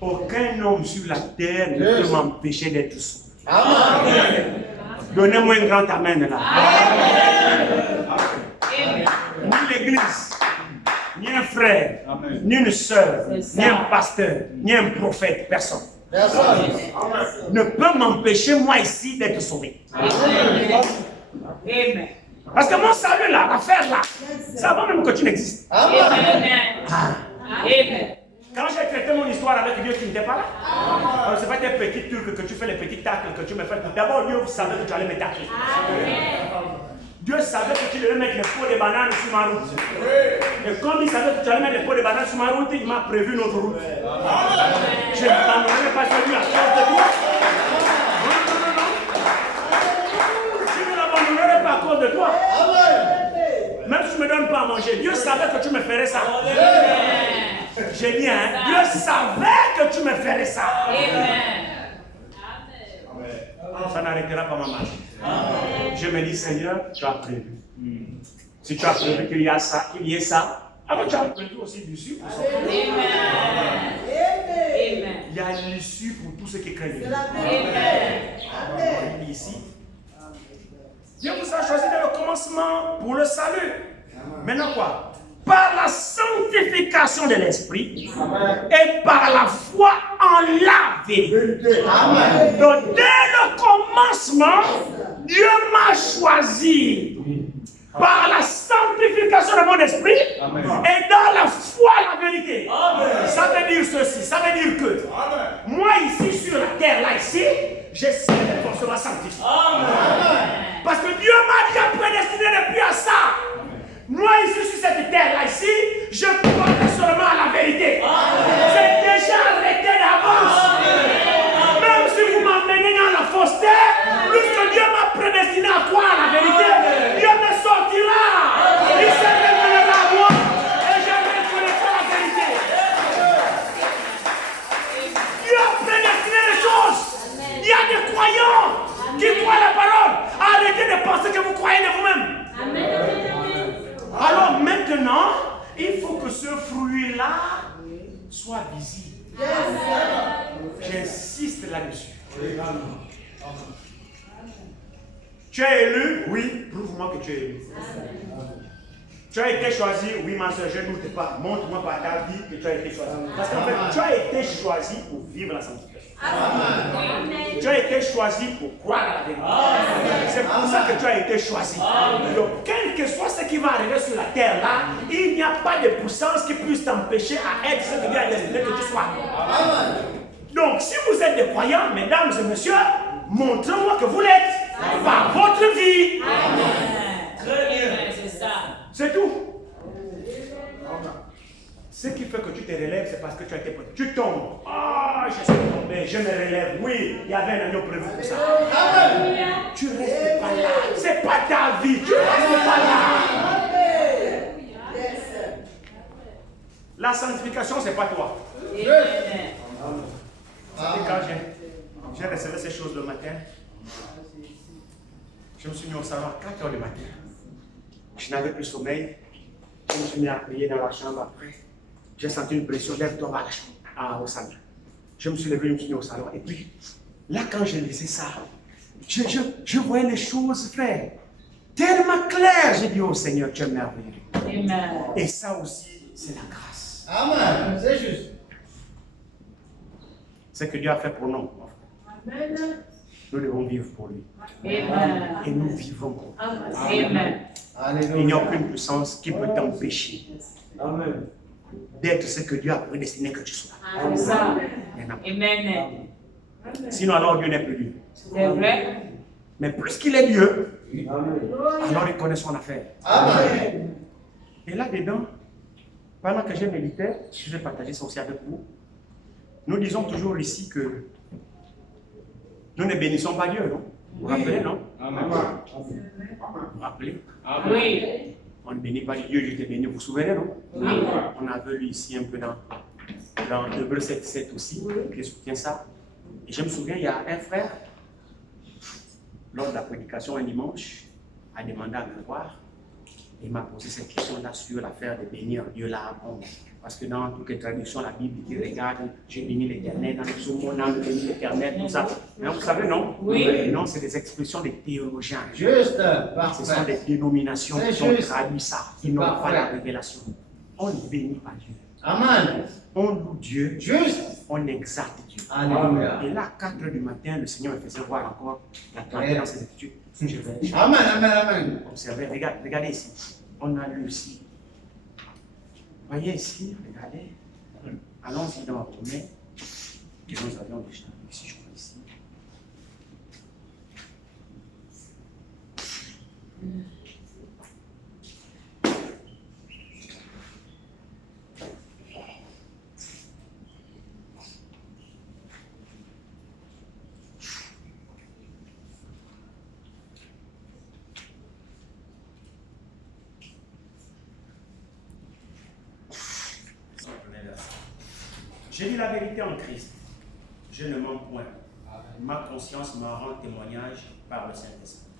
Aucun homme sur la terre ne peut m'empêcher d'être sauvé. Donnez-moi un grand amen là. Ni l'église, ni un frère, ni une soeur, ni un pasteur, ni un prophète, personne. Ne peut m'empêcher moi ici d'être sauvé. Parce que mon salut là, l'affaire là, c'est avant même que tu n'existes. Quand j'ai traité mon histoire avec Dieu, tu n'étais pas là. Ce n'est pas des petits trucs que tu fais, les petits tacles que tu me fais. D'abord, Dieu savait que tu allais me tacler. Dieu savait que tu devais mettre les pots de bananes sur ma route. Et comme il savait que tu allais mettre les pots de bananes sur ma route, il m'a prévu notre route. Je n'abandonnerai pas celui à cause de toi. Je ne l'abandonnerai pas à cause de toi. Même si tu ne me donnes pas à manger, Dieu savait que tu me ferais ça. J'ai dit, hein, Dieu savait que tu me ferais ça. Ça n'arrêtera pas ma marche. Je me dis, Seigneur, tu as prévu. Si tu as prévu qu'il y a ça, qu'il y ait ça, alors tu as prévu aussi l'issue pour ça. Il y a l'issue pour tous ceux qui craignent. Il dit ici. Dieu vous a choisi dès le commencement pour le salut. Maintenant quoi? Par la sanctification de l'esprit et par la foi en la vérité. Donc dès le commencement, Dieu m'a choisi par la sanctification de mon esprit et dans la foi en la vérité. Ça veut dire ceci, ça veut dire que moi ici sur la terre, là ici, j'essaie de forcément sanctifier. Parce que Dieu m'a déjà prédestiné depuis à ça. Moi ici sur cette terre-là ici, je crois seulement à la vérité. C'est déjà arrêté d'avance. Même si vous m'emmenez dans la fausseté, puisque Dieu m'a prédestiné à croire à la vérité, Dieu me sortira. Il se révélera à moi et je reconnaîtrai la vérité. Dieu a prédestiné les choses. Il y a des croyants qui croient la parole. Arrêtez de penser que vous croyez de vous-même. Alors maintenant, il faut que ce fruit-là soit visible. J'insiste là-dessus. Tu es élu? Oui, prouve-moi que tu es élu. Tu as été choisi? Oui, ma soeur, je ne doute pas. Montre-moi par ta vie que tu as été choisi. Parce qu'en fait, tu as été choisi pour vivre la sanctification. Tu as été choisi pour croire à la vérité. C'est pour ça que tu as été choisi. Donc, quel que soit ce qui va arriver sur la terre là, il n'y a pas de puissance qui puisse t'empêcher à être ce que Dieu a destiné que tu sois. Donc, si vous êtes des croyants, mesdames et messieurs, montrez-moi que vous l'êtes par votre vie. Très bien, c'est ça. C'est tout. Ce qui fait que tu te relèves, c'est parce que tu as été prêt. Tu tombes. Ah, je suis tombé, je me relève. Oui, il y avait un agneau prévu pour ça. Tu ne restes pas là. Ce n'est pas ta vie. Tu ne restes pas là. La sanctification, ce n'est pas toi. Amen. Et quand j'ai recevé ces choses le matin, je me suis mis au salon à 4 heures du matin. Je n'avais plus sommeil. Je me suis mis à prier dans la chambre après. J'ai senti une pression, lève-toi à la chambre, au salon. Je me suis levé, je me suis mis au salon. Et puis, là, quand je lisais ça, je voyais les choses, frère, tellement claires. J'ai dit, oh Seigneur, tu es merveilleux. Amen. Et ça aussi, c'est la grâce. Amen. C'est juste. C'est ce que Dieu a fait pour nous. Amen. Nous devons vivre pour lui. Amen. Et nous vivons pour lui. Amen. Il n'y a aucune puissance qui peut t'empêcher d'être ce que Dieu a prédestiné que tu sois. Amen. Sinon, alors Dieu n'est plus Dieu. C'est vrai. Mais plus qu'il est Dieu, alors il connaît son affaire. Amen. Et là-dedans, pendant que j'ai médité, je vais partager ça aussi avec vous. Nous disons toujours ici que nous ne bénissons pas Dieu, non? Vous vous rappelez, non? Amen. Vous vous rappelez? Oui. On ne bénit pas Dieu, je t'ai béni, vous vous souvenez, non? Oui. On a vu ici un peu dans Hébreux 7.7 aussi, qui soutient ça. Et je me souviens, il y a un frère, lors de la prédication un dimanche, a demandé à me voir. Il m'a posé cette question-là sur l'affaire de bénir Dieu là. Parce que dans toutes les traductions, la Bible dit regarde, j'ai béni l'Éternel, dans le psaume, on a béni l'Éternel, tout ça. Mais vous savez, non? Oui. Non, c'est des expressions des théologiens. Juste. Ce sont des dénominations qui ont traduit ça, qui n'ont pas la révélation. On ne bénit pas Dieu. Amen. On loue Dieu. Juste. On exalte Dieu. Alléluia. Et là, à 4 h du matin, le Seigneur me faisait voir encore la clarté dans ses études. Je vais Amen. Amen. Amen. observer. Regardez ici. On a lu ici. Voyez ici, regardez. Allons-y dans Romains. Que nous avions déjà lu ici, je crois ici. Je dis la vérité en Christ. Je ne mens point. Ma conscience me rend témoignage par le Saint-Esprit.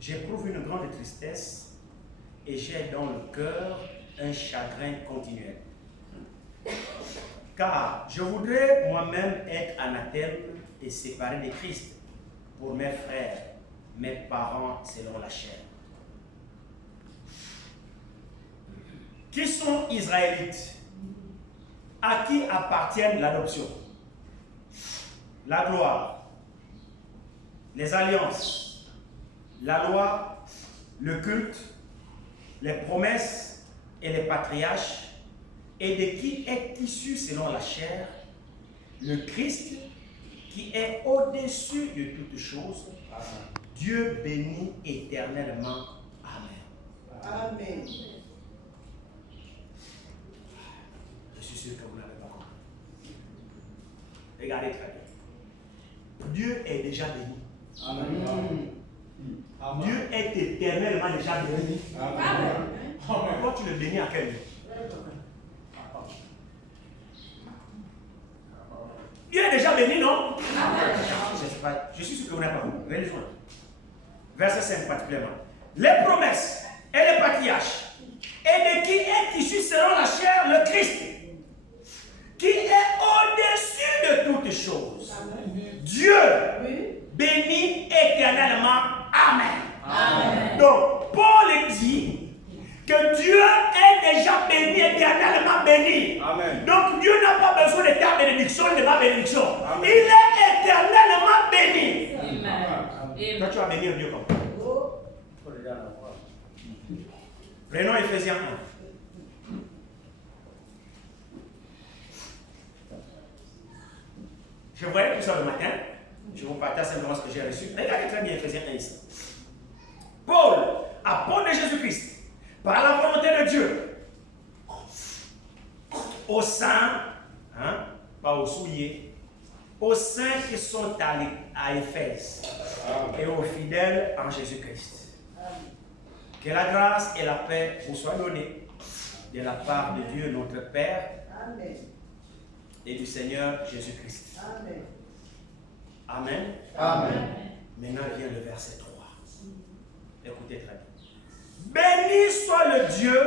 J'éprouve une grande tristesse et j'ai dans le cœur un chagrin continuel. Car je voudrais moi-même être anathème et séparé de Christ pour mes frères, mes parents selon la chair, qui sont israélites, à qui appartiennent l'adoption, la gloire, les alliances, la loi, le culte, les promesses et les patriarches, et de qui est issu selon la chair, le Christ, qui est au-dessus de toutes choses, Dieu béni éternellement. Amen. Amen. Je suis sûr que vous n'avez pas compris. Regardez très bien. Dieu est déjà béni. Amen. Dieu est éternellement déjà béni. Amen. Toi, tu le bénis à quel lieu? Dieu est déjà béni, non? Je suis sûr que vous n'avez pas compris. Relisons. Verset 5 particulièrement. Les promesses et les patriarches, et de qui est issu selon la chair le Christ, qui est au-dessus de toutes choses. Dieu béni éternellement. Amen. Donc, Paul dit que Dieu est déjà béni, éternellement béni. Amen. Donc, Dieu n'a pas besoin de ta bénédiction et de ma bénédiction. Il est éternellement béni. Amen. Toi, tu vas bénir Dieu comme ça. Prenons Ephésiens 1. Je voyais tout ça le matin. Je vous partage simplement ce que j'ai reçu. Regardez très bien Ephésiens 1 ici. Paul, apôtre de Jésus-Christ, par la volonté de Dieu, aux saints, pas aux souillés, aux saints qui sont à Éphèse et aux fidèles en Jésus-Christ. Que la grâce et la paix vous soient données de la part de Dieu notre Père Amen. et du Seigneur Jésus-Christ. Amen. Amen. Amen. Maintenant vient le verset 3. Écoutez très bien. Béni soit le Dieu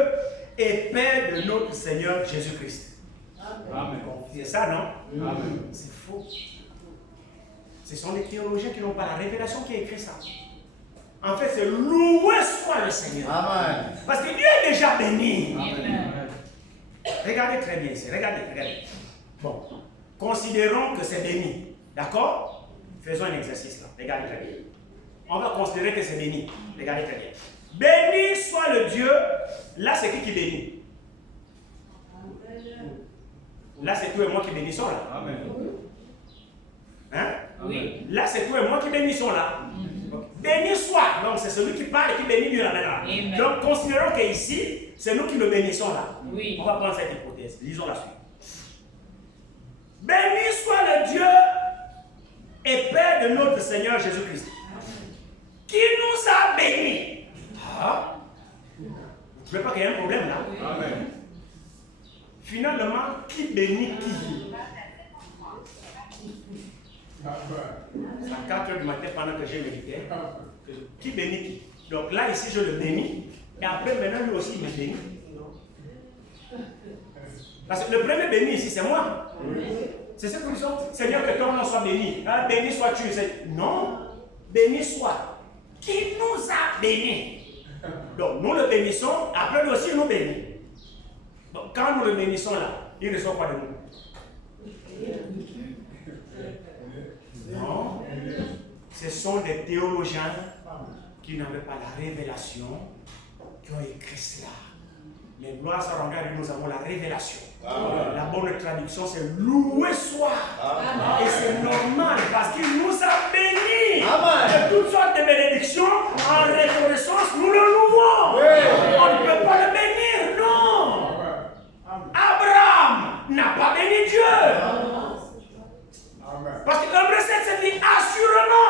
et Père de notre Seigneur Jésus-Christ. Amen. C'est ça, non? Amen. C'est faux. Ce sont les théologiens qui n'ont pas la révélation qui a écrit ça. En fait, c'est loué soit le Seigneur. Amen. Parce que Dieu est déjà béni. Amen. Regardez très bien ici. Regardez. Bon. Considérons que c'est béni. D'accord? Faisons un exercice là. Regardez très bien. On va considérer que c'est béni. Regardez très bien. Béni soit le Dieu. Là, c'est qui bénit? Là, c'est toi et moi qui bénissons là. Amen. Hein? Oui. Là, c'est toi et moi qui bénissons là. Béni soit. Donc, c'est celui qui parle et qui bénit Dieu là maintenant. Amen. Donc, considérons qu'ici, c'est nous qui le bénissons là. Oui. On va prendre cette hypothèse. Lisons la suite. Béni soit le Dieu et Père de notre Seigneur Jésus-Christ, qui nous a bénis. Ah, vous ne trouvez pas qu'il y a un problème là? Amen. Finalement, qui bénit qui? C'est à 4 h du matin pendant que j'ai médité. Qui bénit qui? Donc là, ici, je le bénis. Et après, maintenant, lui aussi, il me bénit. Parce que le premier béni ici, c'est moi. C'est ce que nous sommes. Seigneur, que ton nom soit béni. Hein, béni sois-tu. Non. Béni soit. Qui nous a bénis. Donc, nous le bénissons. Après, lui aussi, il nous bénit. Donc, quand nous le bénissons là, il ne reçoit pas de nous. Non. Ce sont des théologiens qui n'avaient pas la révélation qui ont écrit cela. Mais gloire soit rendue à Dieu, nous avons la révélation. Amen. La bonne traduction, c'est loué soit. Et c'est normal parce qu'il nous a bénis. Amen. De toutes sortes de bénédictions. En reconnaissance, nous le louons. Oui. On ne peut pas le bénir, non. Abraham n'a pas béni Dieu. Parce que Hébreux 7 se dit assurément.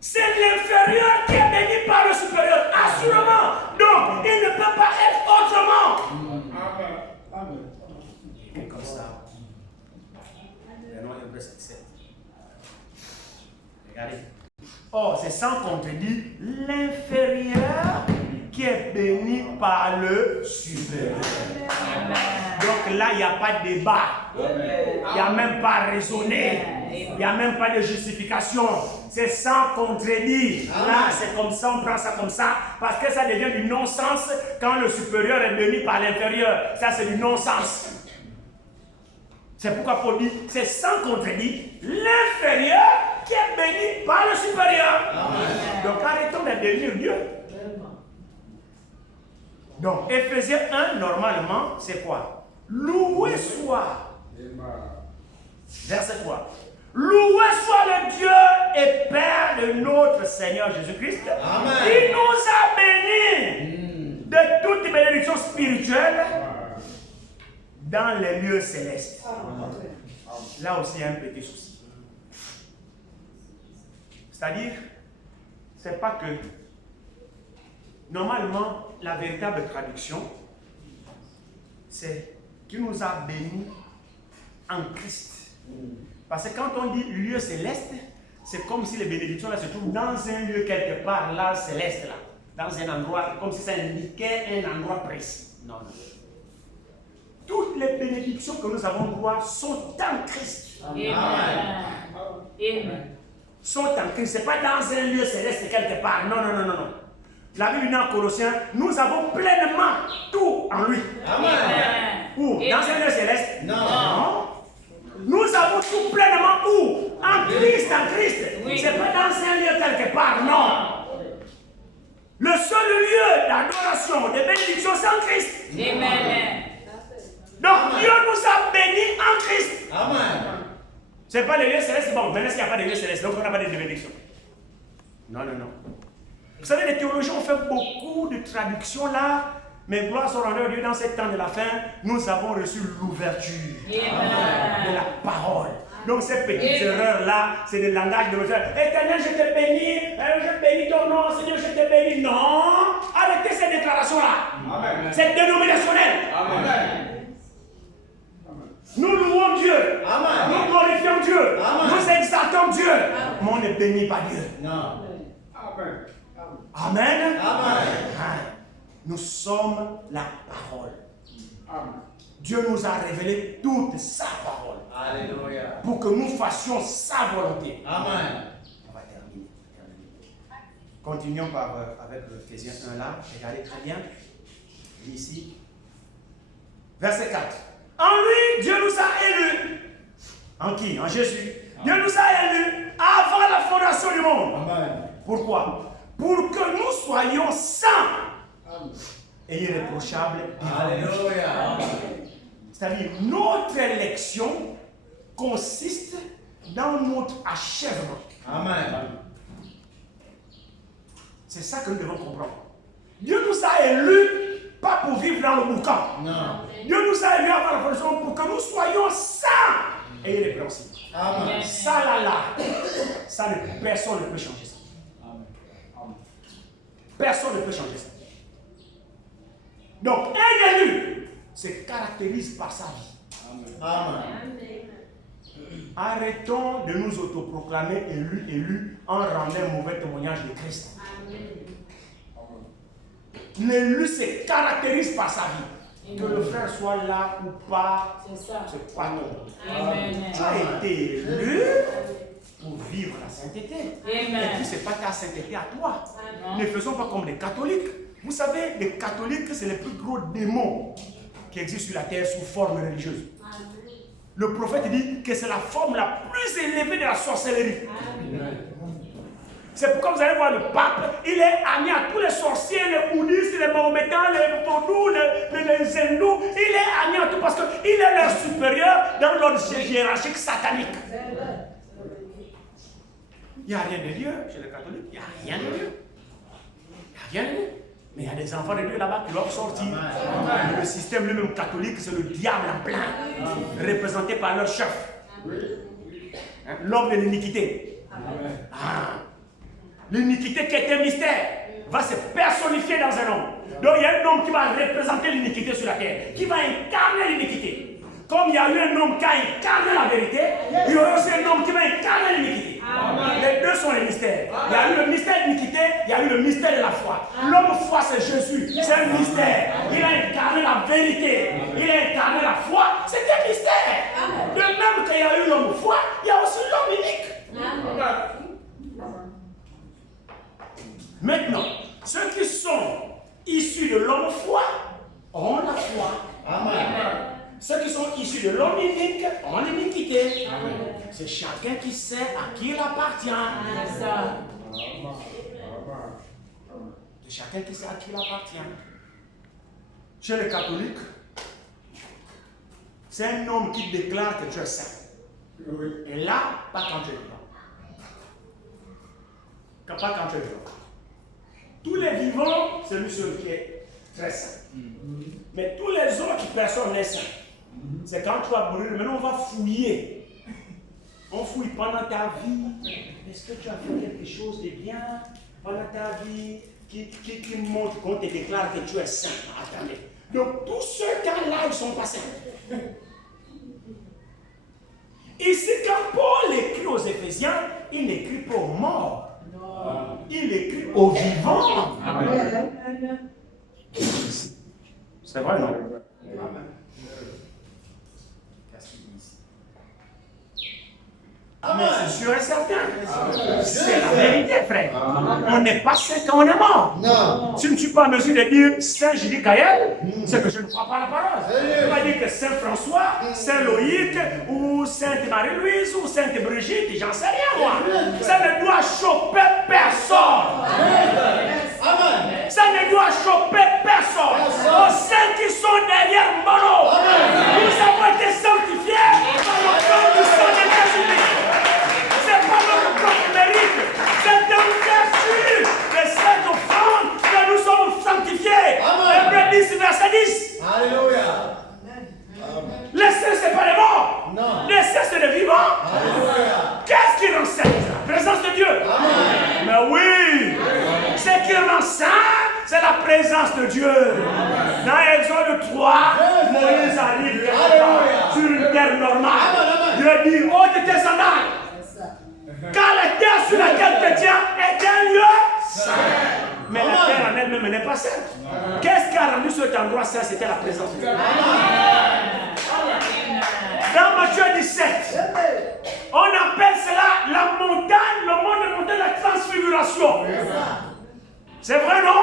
C'est l'inférieur qui est béni par le supérieur. Assurément. Donc, il ne peut pas être autrement. Et comme ça. Maintenant, Hébreux 7. Regardez. Or, c'est sans contredit l'inférieur qui est béni par le supérieur. Donc là, il n'y a pas de débat. Il n'y a même pas à raisonner. Il n'y a même pas de justification. C'est sans contredit. Là, c'est comme ça, on prend ça comme ça. Parce que ça devient du non-sens quand le supérieur est béni par l'inférieur. Ça, c'est du non-sens. C'est pourquoi Paul dit, c'est sans contredit l'inférieur qui est béni par le supérieur. Donc arrêtons de bénir Dieu. Donc, Éphésiens 1, normalement, c'est quoi? Loué soit. Verset 3. Loué soit le Dieu et Père de notre Seigneur Jésus-Christ, qui nous a bénis de toutes bénédictions spirituelles dans les lieux célestes. Là aussi, il y a un petit souci. C'est-à-dire, c'est pas que normalement, la véritable traduction, c'est qu'il nous a bénis en Christ. Parce que quand on dit lieu céleste, c'est comme si les bénédictions là se trouvent dans un lieu quelque part là, céleste là, dans un endroit, comme si ça indiquait un endroit précis. Non. Toutes les bénédictions que nous avons droit sont en Christ. Amen. Sont en Christ. Ce n'est pas dans un lieu céleste quelque part. Non. La Bible dit en Colossiens, nous avons pleinement tout en lui. Amen. Où? Dans un lieu céleste? Non. Nous avons tout pleinement où? En Christ, Oui. Ce n'est pas dans un lieu quelque part, non. Le seul lieu d'adoration, de bénédiction, c'est en Christ. Amen. Donc Dieu nous a bénis en Christ. Amen. Ce n'est pas le lieu céleste. Bon, maintenant, il n'y a pas de lieu céleste, donc on n'a pas de bénédiction. Non. Vous savez, les théologiens ont fait beaucoup de traductions là, mais gloire soit rendue à Dieu dans ce temps de la fin, nous avons reçu l'ouverture de la parole. Donc ces petites erreurs-là, c'est le langage de notre Éternel, je te bénis, je bénis ton nom, Seigneur, je te bénis. Non, arrêtez ces déclarations-là. C'est dénominationnel. Amen. Nous louons Dieu. Amen. Nous glorifions Dieu. Amen. Nous exaltons Dieu. Mais on ne bénit pas Dieu. Non. Amen. Amen. Amen. Nous sommes la parole. Amen. Dieu nous a révélé toute sa parole Alléluia. pour que nous fassions sa volonté. Amen. On va terminer. Continuons avec Ephésiens 1 là. Regardez très bien. Ici. Verset 4. En lui, Dieu nous a élus. En qui? En Jésus. Dieu nous a élus avant la fondation du monde. Amen. Pourquoi? Pour que nous soyons saints et irréprochables devant lui. Alléluia. C'est-à-dire, notre élection consiste dans notre achèvement. Amen. C'est ça que nous devons comprendre. Dieu nous a élus, pas pour vivre dans le boucan. Non. Dieu nous a élus avant la fondation pour que nous soyons saints et irrépréhensibles. Amen. Ça là, personne ne peut changer ça. Personne ne peut changer ça. Donc, un élu se caractérise par sa vie. Amen. Arrêtons de nous autoproclamer élus en rendant un mauvais témoignage de Christ. L'élu se caractérise par sa vie. Que le frère soit là ou pas, c'est pas non. Tu as été élu pour vivre la sainteté. Et puis c'est pas ta sainteté à toi. Ne faisons pas comme les catholiques. Vous savez, les catholiques, c'est les plus gros démons qui existent sur la terre sous forme religieuse. Le prophète dit que c'est la forme la plus élevée de la sorcellerie. C'est pourquoi vous allez voir le pape, il est ami à tous les sorciers, les bouddhistes, les mahométans, les vaudous, les hindous. Il est ami à tout parce qu'il est leur supérieur dans l'ordre hiérarchique satanique. Il n'y a rien de Dieu chez les catholiques. Il n'y a rien de Dieu. Il n'y a rien de Dieu. Mais il y a des enfants de Dieu là-bas qui doivent sortir. Le système lui-même catholique, c'est le diable en plein, représenté par leur chef. L'homme de l'iniquité. L'iniquité qui est un mystère va se personnifier dans un homme. Donc il y a un homme qui va représenter l'iniquité sur la terre, qui va incarner l'iniquité. Comme il y a eu un homme qui a incarné la vérité, il y aura aussi un homme qui va incarner l'iniquité. Les deux sont les mystères. Il y a eu le mystère de l'iniquité, il y a eu le mystère de la foi. L'homme foi, c'est Jésus, c'est un mystère. Il a incarné la vérité, il a incarné la foi, c'est un mystère. De même qu'il y a eu l'homme foi, il y a aussi l'homme unique. Maintenant, ceux qui sont issus de l'homme foi ont la foi. Amen. Ceux qui sont issus de l'homme unique ont l'iniquité. C'est chacun qui sait à qui il appartient. C'est chacun qui sait à qui il appartient. Chez les catholiques, c'est un homme qui déclare que tu es saint. Et là, pas quand tu es vivant. Pas quand tu es vivant. Tous les vivants, c'est lui seul qui est très saint. Mais tous les autres personnes n'est saint. C'est quand tu vas brûler. Maintenant, on va fouiller. On fouille pendant ta vie. Est-ce que tu as fait quelque chose de bien pendant ta vie qui montre qu'on te déclare que tu es saint? Attendez. Donc, tous ceux qui là, ils sont pas saints. Ici, quand Paul écrit aux Éphésiens, il n'écrit pas aux morts. Il écrit aux vivants. C'est vrai, non? Amen. C'est sûr et certain. C'est la vérité, frère. On n'est pas saint quand on est mort. Non. Si je ne suis pas en mesure de dire Saint Julie Gaël, c'est que je ne crois pas à la parole. On va dire que Saint François, Saint Loïc, ou Sainte Marie-Louise, ou Sainte Brigitte, j'en sais rien, moi. Ça ne doit choper personne. Amen. Ça ne doit choper personne. Aux saints qui sont derrière Molo, nous avons été sanctifiés par le sang du sang de Jésus. Ce n'est pas notre propre mérite, c'est en vertu de cette offrande que nous sommes sanctifiés. Hébreux 10, verset 10. Alléluia. Les saints, ce n'est pas les morts. Non. Les saints, c'est les vivants. présence de Dieu. Dans Exode 3, Moïse arrive sur une terre normale. Dieu dit, ôte tes sandales. Car la terre sur laquelle tu tiens est un lieu saint. Mais la terre en elle-même n'est pas sainte. Qu'est-ce qui a rendu cet endroit saint? C'était la présence de Dieu. Dans Matthieu 17, on appelle cela la montagne, le monde de montagne, la transfiguration. C'est vrai, non?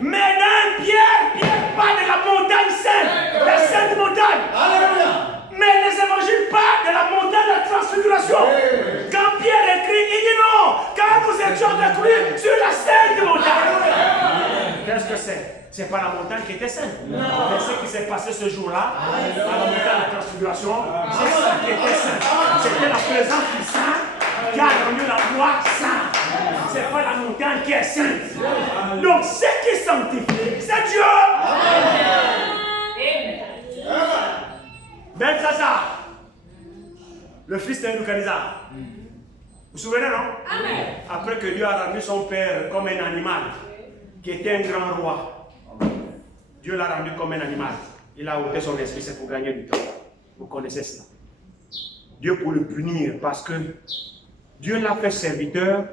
Mais dans Pierre parle de la montagne sainte, la sainte montagne. Mais les évangiles parlent de la montagne de la transfiguration. Quand Pierre écrit, il dit non, car nous étions détruits sur la sainte montagne. Qu'est-ce que c'est? C'est pas la montagne qui était sainte. Mais ce qui s'est passé ce jour-là, à la montagne de la transfiguration, c'est ça qui était saint. C'était la présence du saint qui a rendu la loi sainte. C'est pas la montagne qui est sainte. Donc ce qui sanctifie, c'est Dieu. Belshazzar, le fils de Nebuchadnezzar. Vous vous souvenez, non? Amen. Après que Dieu a rendu son père comme un animal, qui était un grand roi, Dieu l'a rendu comme un animal. Il a ôté son esprit, c'est pour gagner du temps. Vous connaissez cela. Dieu pour le punir, parce que Dieu l'a fait serviteur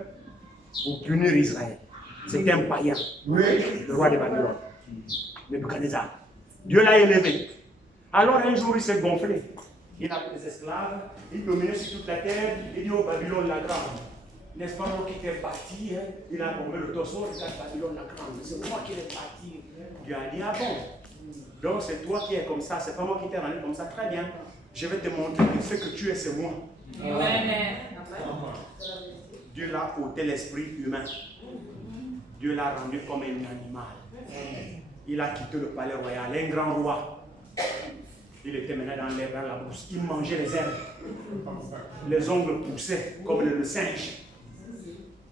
pour punir Israël. C'était un païen, le roi de Babylone, Nebuchadnezzar. Dieu l'a élevé. Alors un jour il s'est gonflé. Il a pris des esclaves, il dominait sur toute la terre, il dit au Babylone la grande. N'est-ce pas moi qui t'ai bâti, hein? Il a tombé le torso, il a dit Babylone la grande. C'est moi qui l'ai bâti. Dieu a dit, ah bon? Donc c'est toi qui es comme ça, c'est pas moi qui t'ai rendu comme ça. Très bien. Je vais te montrer que ce que tu es, c'est moi. Amen. Dieu l'a ôté l'esprit humain. Dieu l'a rendu comme un animal. Il a quitté le palais royal, un grand roi. Il était maintenant dans la brousse. Il mangeait les herbes. Les ongles poussaient comme le singe.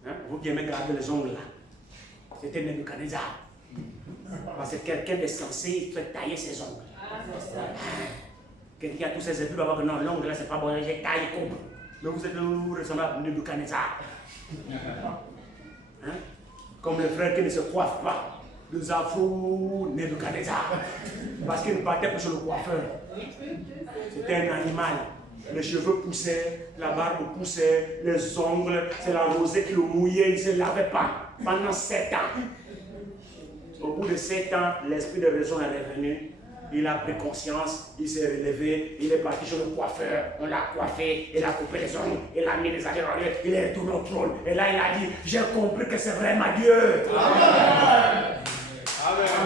Hein? Vous qui aimez garder les ongles là. C'était Nebuchadnezzar. Parce que quelqu'un est censé il fait tailler ses ongles. Quelqu'un a tous ses épaules, va voir que non, l'ongle là c'est pas bon, j'ai taillé coupe. Mais vous ressemblez à Nebuchadnezzar. Hein? Comme les frères qui ne se coiffent pas. Les afro Nebuchadnezzar. Parce qu'il ne partait pas sur le coiffeur. C'était un animal. Les cheveux poussaient, la barbe poussait, les ongles, c'est la rosée qui le mouillait, il ne se lavait pas pendant 7 ans. Au bout de 7 ans, l'esprit de raison est revenu. Il a pris conscience, il s'est relevé, il est parti sur le coiffeur, on l'a coiffé, il a coupé les ongles, il a mis les habits dans lui, il est retourné au trône. Et là, il a dit, j'ai compris que c'est vraiment Dieu. Amen.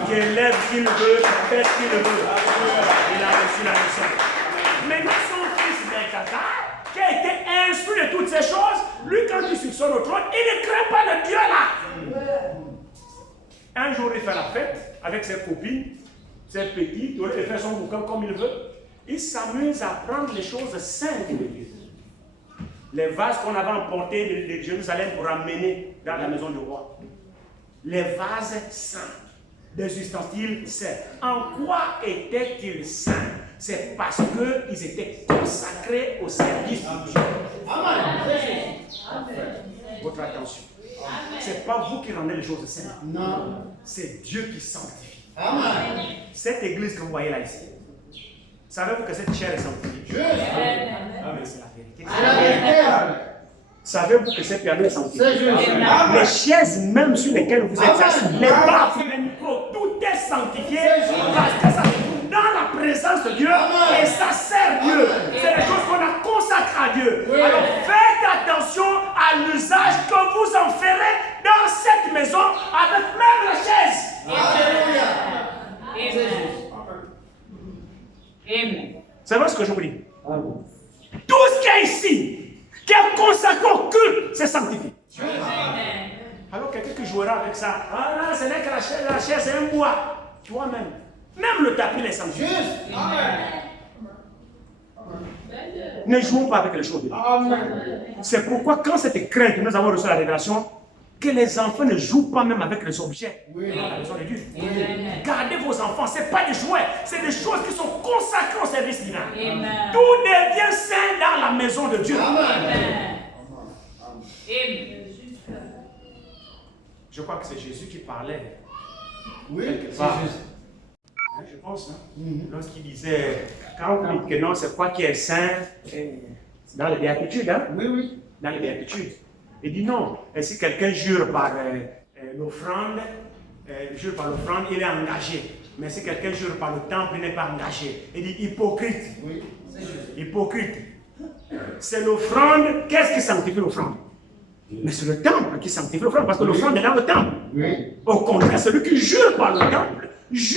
Qui élève qui le veut, qui fait qui le veut. Il a reçu la leçon. Maintenant, son fils Belshazzar, qui a été instruit de toutes ces choses, lui, quand il succède au trône, il ne craint pas le Dieu là. Un jour, il fait la fête avec ses copines, ses petites, il fait son bouquin comme il veut. Il s'amuse à prendre les choses saintes de Dieu. Les vases qu'on avait emportés de Jérusalem pour amener dans la maison du roi. Les vases saints. Des ustensiles saints. En quoi étaient-ils saints? C'est parce qu'ils étaient consacrés au service de Dieu. Amen. Votre attention. Ce n'est pas vous qui rendez les choses saintes. Non. C'est Dieu qui sanctifie. Amen. Cette église que vous voyez là ici, savez-vous que cette chair est sanctifiée? Amen. C'est la vérité. Savez-vous que ce piano est sanctifié? Les chaises même sur lesquelles vous êtes assis, les baffes, les micros, tout est sanctifié parce que ça se trouve dans la présence de Dieu et ça sert Dieu. C'est des choses qu'on a consacrées à Dieu. Alors faites attention à l'usage que vous en ferez dans cette maison avec même la chaise. Amen. C'est vrai ce que je vous dis. Tout ce qui est ici, qui est consacré au culte, c'est sanctifié. Alors quelqu'un qui jouera avec ça, ah non, ce n'est que la chair, c'est un bois. Toi-même, même le tapis est sanctifié. Ne jouons pas avec les choses de Dieu. C'est pourquoi quand c'était crainte que nous avons reçu la révélation, que les enfants ne jouent pas même avec les objets dans la maison de Dieu. Gardez vos enfants, ce n'est pas des jouets, c'est des choses qui sont consacrées au service divin. Tout devient saint dans la maison de Dieu. Amen. Je crois que c'est Jésus qui parlait Oui, quelque c'est part. juste. Hein, je pense, hein? Lorsqu'il disait, quand vous dites que non, c'est quoi qui est saint, c'est dans les béatitudes, hein? Oui, oui. Dans les béatitudes. Il dit non. Et si quelqu'un jure par l'offrande, il est engagé. Mais si quelqu'un jure par le temple, il n'est pas engagé. Il dit hypocrite. Oui, c'est juste. Hypocrite. C'est l'offrande. Qu'est-ce qui sanctifie l'offrande? Mais c'est le temple qui sanctifie l'offrande, parce que l'offrande est dans le temple. Oui. Au contraire, celui qui jure par le temple, jure